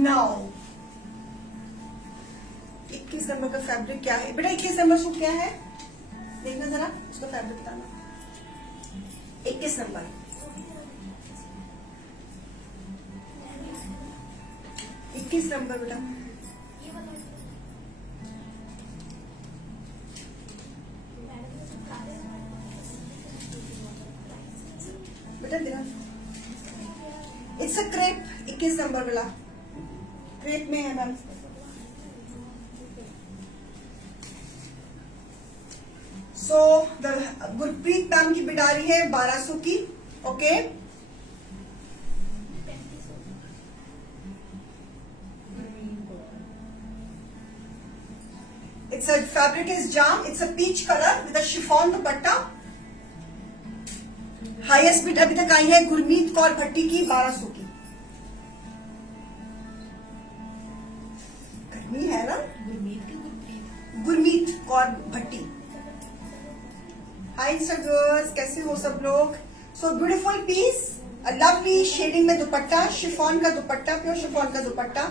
now. 21 number का fabric क्या है बेटा? 21 number suit क्या है? देखना जरा, उसका फैब्रिक बताना. 21 नंबर बेटा. बेटा देना. It's a crepe. 21 नंबर वाला क्रेप में है ma'am. So the Gurpreet ma'am की बिड आ रही है 1200 की. Okay It's a fabric is jam. It's a peach color with a chiffon dupatta. Highest bid अभी तक आई है गुरमीत कौर भट्टी की 1200 की. गर्मी है ना? गुरमीत कौर भट्टी. हाय सर्वर्स, कैसे हो सब लोग? So beautiful piece, a lovely shading में दुपट्टा, शिफॉन का दुपट्टा, प्योर शिफॉन का दुपट्टा.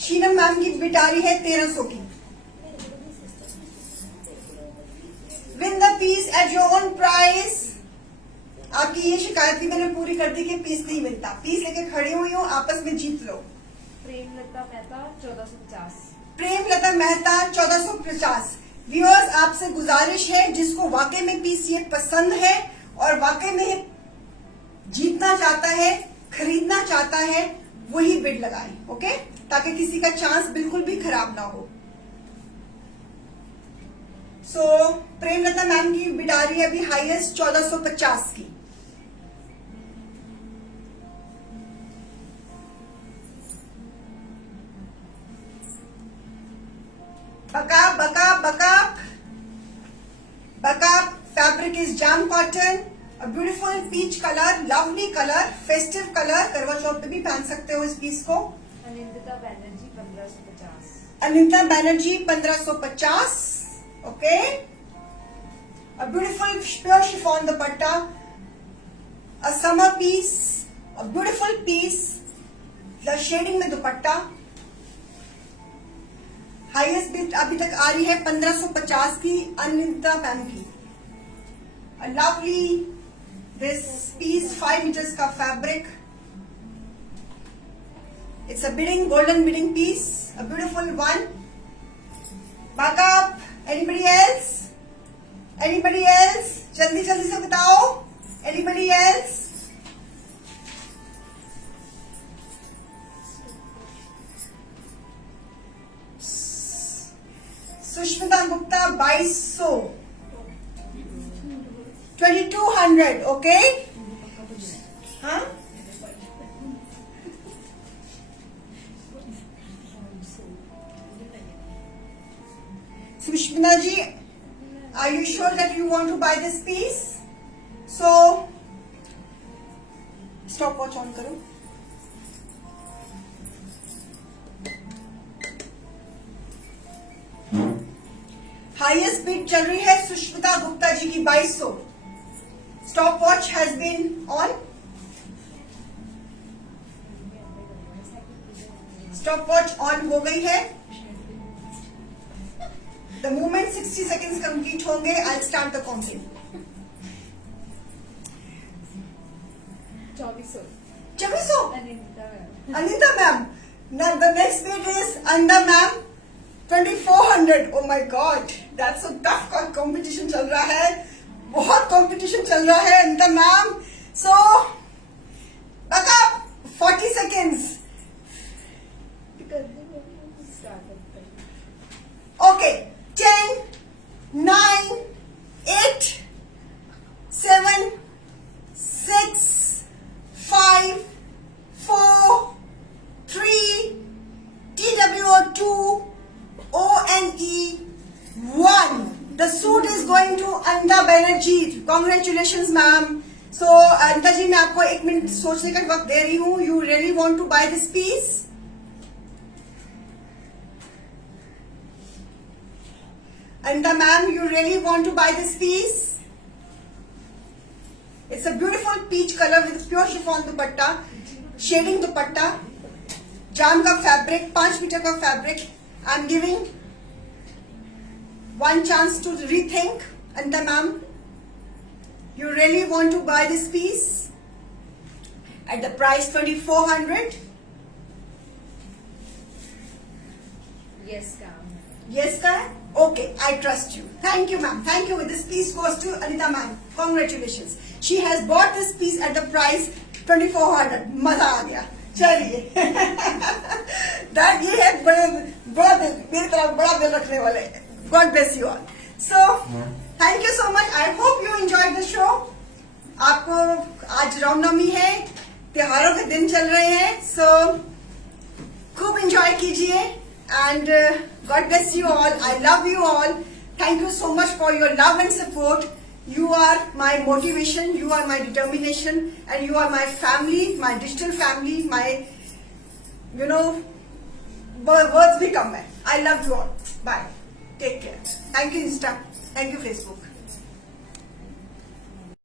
शीनम मैम की बिड आ रही है 1300 की. Win the piece at your own price. आपकी ये शिकायत भी मैंने पूरी कर दी कि पीस नहीं मिलता. पीस लेके खड़ी हुई हूँ, आपस में जीत लो. प्रेमलता मेहता 1450. प्रेमलता मेहता 1450. व्यूअर्स, आपसे गुजारिश है जिसको वाकई में पीस ये पसंद है और वाकई में जीतना चाहता है, खरीदना चाहता है, वही बिड लगाए. ओके, ताकि किसी का चांस बिल्कुल भी खराब ना हो. सो प्रेमलता मैम की बिड आ रही है अभी हाईएस्ट 1450 की. Backup backup backup backup. Fabric is jam cotton. A beautiful peach colour, lovely colour, festive colour. Karwa Chauth पे भी पहन सकते हो इस पीस को. Anindita Banerjee 1550. Anindita Banerjee 1550. Okay, a beautiful pure chiffon dupatta, a summer piece, a beautiful piece, the shading में dupatta. Highest bid अभी तक आ रही है 1550 की अनिंदिता मैम की. A lovely this piece, 5 metres का fabric. It's a bidding, golden bidding piece, a beautiful one. Backup. Anybody else? Anybody else? जल्दी जल्दी से बताओ. Anybody else? Sushmita Gupta 2200. 2200. Okay, हाँ. Sushmita ji, are you sure that you want to buy this piece? So, stopwatch on करो. Highest bid चल रही है सुष्मिता गुप्ता जी की 2200. Stopwatch has been on. Stopwatch on हो गई है. The moment 60 seconds complete होंगे, I'll start the counting. 2400. Anita ma'am. Now the next bid is Anita ma'am 2400. Oh my God, that's a tough competition चल रहा है. बहुत competition चल रहा है Anita ma'am. So back up 40 seconds. Okay. 10, 9, 8, 7, 6, 5, 4, 3, TWO 2, Anita Banerjee, congratulation ma'am. So Anita ji, मैं आपको 1 minute सोचने का वक्त दे रही हूँ. You really want to buy this piece? Anita ma'am, you really want to buy this piece? It's a beautiful peach color with pure chiffon dupatta, shading dupatta, jam ka fabric, 5 meter ka fabric. I'm giving one chance to rethink. Anita ma'am, you really want to buy this piece at the price 2400? Yes, काम. Yes, sir? Okay, I trust you. Thank you, ma'am. Thank you. This piece goes to Anita ma'am. Congratulations. She has bought this piece at the price 2400. मजा आ गया. चलिए. That ये है बड़ा दिल, मेरी तरफ बड़ा दिल रखने वाले. God bless you all. So, thank you so much. I hope you enjoyed the show. आपको आज रामनवमी है, त्योहारों के दिन चल रहे हैं. So, खूब enjoy कीजिए. And God bless you all. I love you all. Thank you so much for your love and support. You are my motivation. You are my determination. And you are my family, my digital family, my, words become. I love you all. Bye. Take care. Thank you, Insta. Thank you, Facebook.